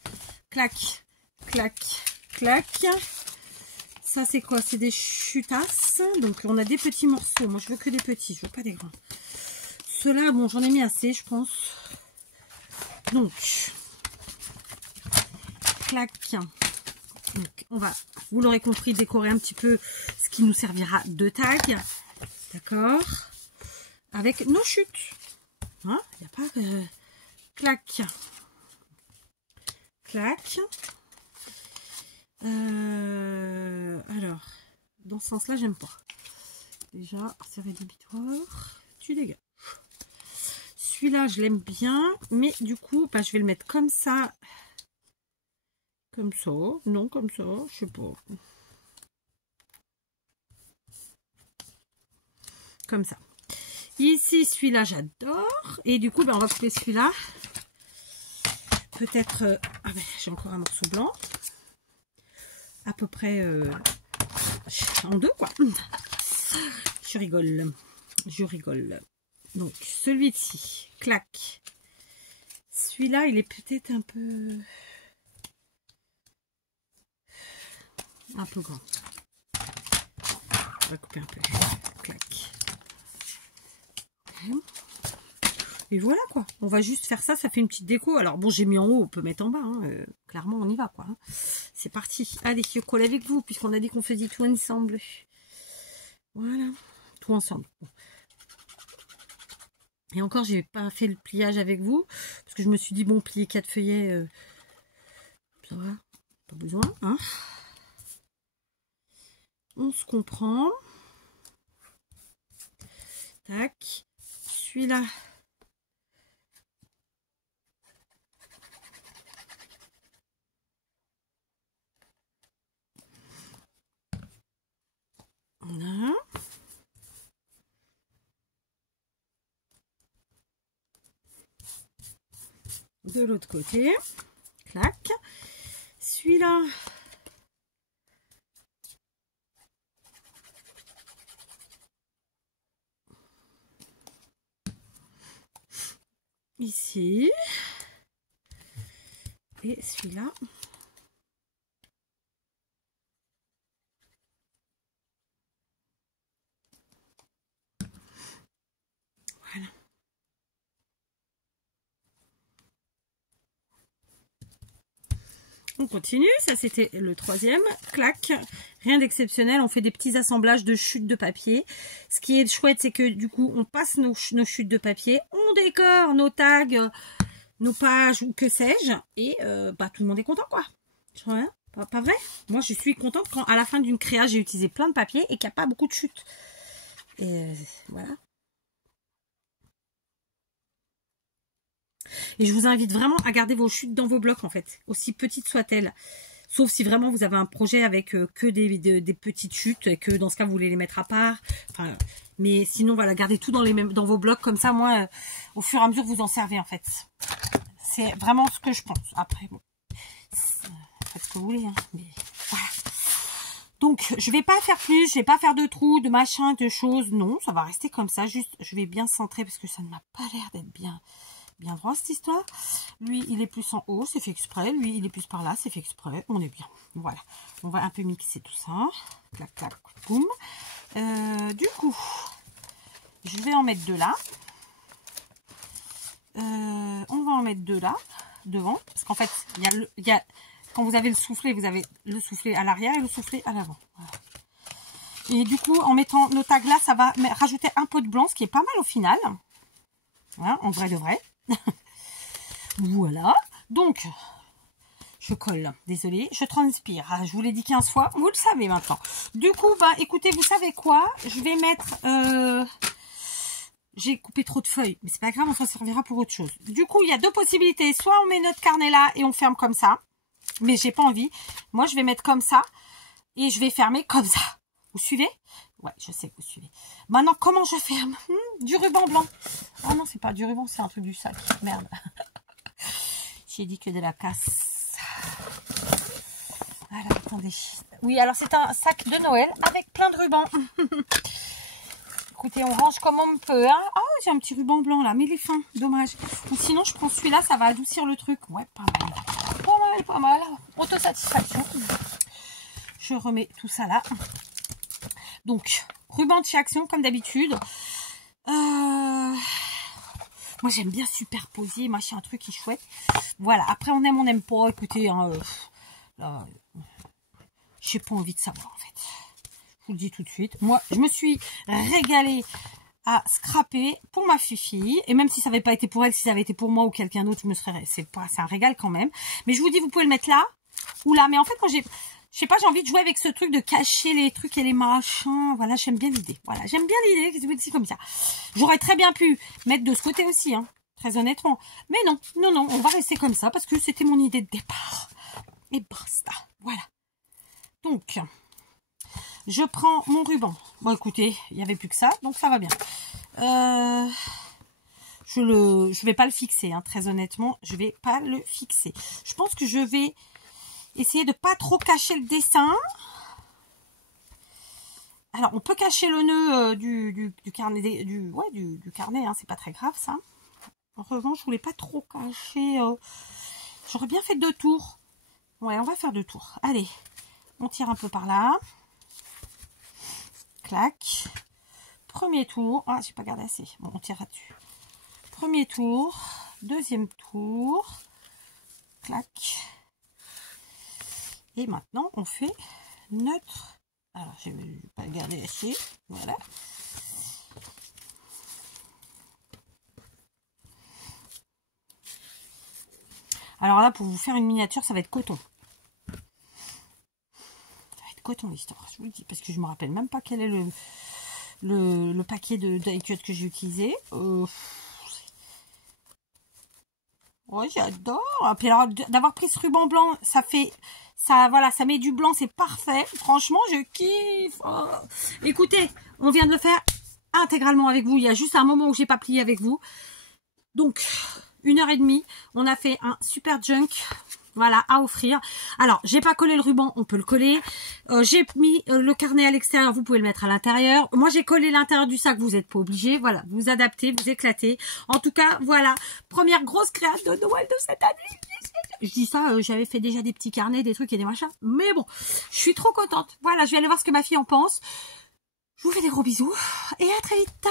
Clac, clac, clac. Ça, c'est quoi? C'est des chutasses. Donc, on a des petits morceaux. Moi, je veux que des petits. Je veux pas des grands. Ceux-là, bon, j'en ai mis assez, je pense. Donc, clac. Donc, on va, vous l'aurez compris, décorer un petit peu ce qui nous servira de tag. D'accord. Avec nos chutes. Hein, il n'y a pas de... Clac. Clac. Alors, dans ce sens-là, j'aime pas. Déjà, c'est rédhibitoire. Tu dégages. Celui-là, je l'aime bien, mais du coup, bah, je vais le mettre comme ça. Comme ça. Non, comme ça. Je sais pas. Comme ça. Ici, celui-là, j'adore. Et du coup, bah, on va couper celui-là. Peut-être... ah ben, j'ai encore un morceau blanc. À peu près en 2, quoi. Je rigole. Je rigole. Donc, celui-ci, clac. Celui-là, il est peut-être un peu grand. On va couper un peu. Clac. Et voilà, quoi. On va juste faire ça. Ça fait une petite déco. Alors, bon, j'ai mis en haut. On peut mettre en bas. Hein. Clairement, on y va, quoi. Hein. C'est parti. Allez, je colle avec vous, puisqu'on a dit qu'on faisait tout ensemble. Voilà. Tout ensemble. Bon. Et encore, j'ai pas fait le pliage avec vous. Parce que je me suis dit, bon, plier 4 feuillets, ça va. Pas besoin, hein. On se comprend. Tac. Celui-là. Voilà. De l'autre côté. Clac. Celui-là. Ici. Et celui-là. Voilà. On continue, ça c'était le troisième, clac, rien d'exceptionnel, on fait des petits assemblages de chutes de papier. Ce qui est chouette, c'est que du coup, on passe nos chutes de papier, on décore nos tags, nos pages ou que sais-je, et bah, tout le monde est content, quoi. Pas vrai? Moi, je suis contente quand à la fin d'une créa, j'ai utilisé plein de papier et qu'il n'y a pas beaucoup de chutes. Et voilà. Et je vous invite vraiment à garder vos chutes dans vos blocs, en fait, aussi petites soient-elles. Sauf si vraiment vous avez un projet avec que des petites chutes et que dans ce cas, vous voulez les mettre à part. Enfin, mais sinon, voilà, gardez tout dans vos blocs. Comme ça, moi, au fur et à mesure, vous en servez, en fait. C'est vraiment ce que je pense. Après, bon, faites ce que vous voulez, hein, mais voilà. Donc, je vais pas faire plus, je vais pas faire de trous, de machin, de choses. Non, ça va rester comme ça. Juste, je vais bien centrer parce que ça ne m'a pas l'air d'être bien bien droit cette histoire. Lui, il est plus en haut, c'est fait exprès. Lui, il est plus par là, c'est fait exprès. On est bien. Voilà. On va un peu mixer tout ça. Clac, clac, boum. Du coup, je vais en mettre deux là. On va en mettre deux là, devant. Parce qu'en fait, il y a quand vous avez le soufflet, vous avez le soufflet à l'arrière et le soufflet à l'avant. Voilà. Et du coup, en mettant nos tags là, ça va rajouter un peu de blanc, ce qui est pas mal au final. Voilà, en vrai de vrai. Voilà. Donc, je colle. Désolée, je transpire. Je vous l'ai dit 15 fois. Vous le savez maintenant. Du coup, bah, écoutez, vous savez quoi? Je vais mettre... J'ai coupé trop de feuilles, mais c'est pas grave, on s'en servira pour autre chose. Du coup, il y a deux possibilités. Soit on met notre carnet là et on ferme comme ça. Mais j'ai pas envie. Moi, je vais mettre comme ça. Et je vais fermer comme ça. Vous suivez? Ouais, je sais que vous suivez. Maintenant, comment je ferme? Du ruban blanc. Oh non, c'est pas du ruban, c'est un truc du sac. Merde. J'ai dit que de la casse. Voilà, attendez. Oui, alors c'est un sac de Noël avec plein de rubans. Écoutez, on range comme on peut. Hein. Oh, j'ai un petit ruban blanc là, mais il est fin. Dommage. Ou sinon, je prends celui-là, ça va adoucir le truc. Ouais, pas mal. Pas mal, pas mal. Autosatisfaction. Je remets tout ça là. Donc, ruban de chez Action, comme d'habitude. Moi, j'aime bien superposer. Moi, c'est un truc qui est chouette. Voilà. Après, on n'aime pas. Écoutez, hein, là, j'ai pas envie de savoir, en fait. Je vous le dis tout de suite. Moi, je me suis régalée à scraper pour ma fille. Et même si ça n'avait pas été pour elle, si ça avait été pour moi ou quelqu'un d'autre, je me serais... C'est un régal quand même. Mais je vous dis, vous pouvez le mettre là ou là. Mais en fait, moi, je sais pas, j'ai envie de jouer avec ce truc de cacher les trucs et les machins. Voilà, j'aime bien l'idée. Voilà, j'aime bien l'idée que je vous dis comme ça. J'aurais très bien pu mettre de ce côté aussi, hein, très honnêtement. Mais non, non, non, on va rester comme ça parce que c'était mon idée de départ. Et basta. Voilà. Donc... je prends mon ruban. Bon, écoutez, il n'y avait plus que ça, donc ça va bien. Je vais pas le fixer, hein, très honnêtement. Je vais pas le fixer. Je pense que je vais essayer de pas trop cacher le dessin. Alors, on peut cacher le nœud du carnet, du carnet, hein, c'est pas très grave, ça. En revanche, je voulais pas trop cacher. J'aurais bien fait 2 tours. Ouais, on va faire 2 tours. Allez, on tire un peu par là. Clac. Premier tour. Ah, j'ai pas gardé assez. Bon, on tirera dessus. Premier tour. Deuxième tour. Clac. Et maintenant, on fait notre... alors, je vais pas garder assez. Voilà. Alors là, pour vous faire une miniature, ça va être coton. Coton l'histoire, je vous le dis, parce que je me rappelle même pas quel est le paquet de die cut que j'ai utilisé. Ouais, j'adore. Puis alors d'avoir pris ce ruban blanc, ça fait ça, voilà, ça met du blanc, c'est parfait. Franchement, je kiffe. Oh. Écoutez, on vient de le faire intégralement avec vous. Il y a juste un moment où j'ai pas plié avec vous. Donc 1h30, on a fait un super junk. Voilà, à offrir. Alors, j'ai pas collé le ruban, on peut le coller. J'ai mis le carnet à l'extérieur, vous pouvez le mettre à l'intérieur. Moi, j'ai collé l'intérieur du sac, vous n'êtes pas obligé. Voilà, vous adaptez, vous éclatez. En tout cas, voilà, première grosse créa de Noël de cette année. Je dis ça, j'avais fait déjà des petits carnets, des trucs et des machins. Mais bon, je suis trop contente. Voilà, je vais aller voir ce que ma fille en pense. Je vous fais des gros bisous et à très vite.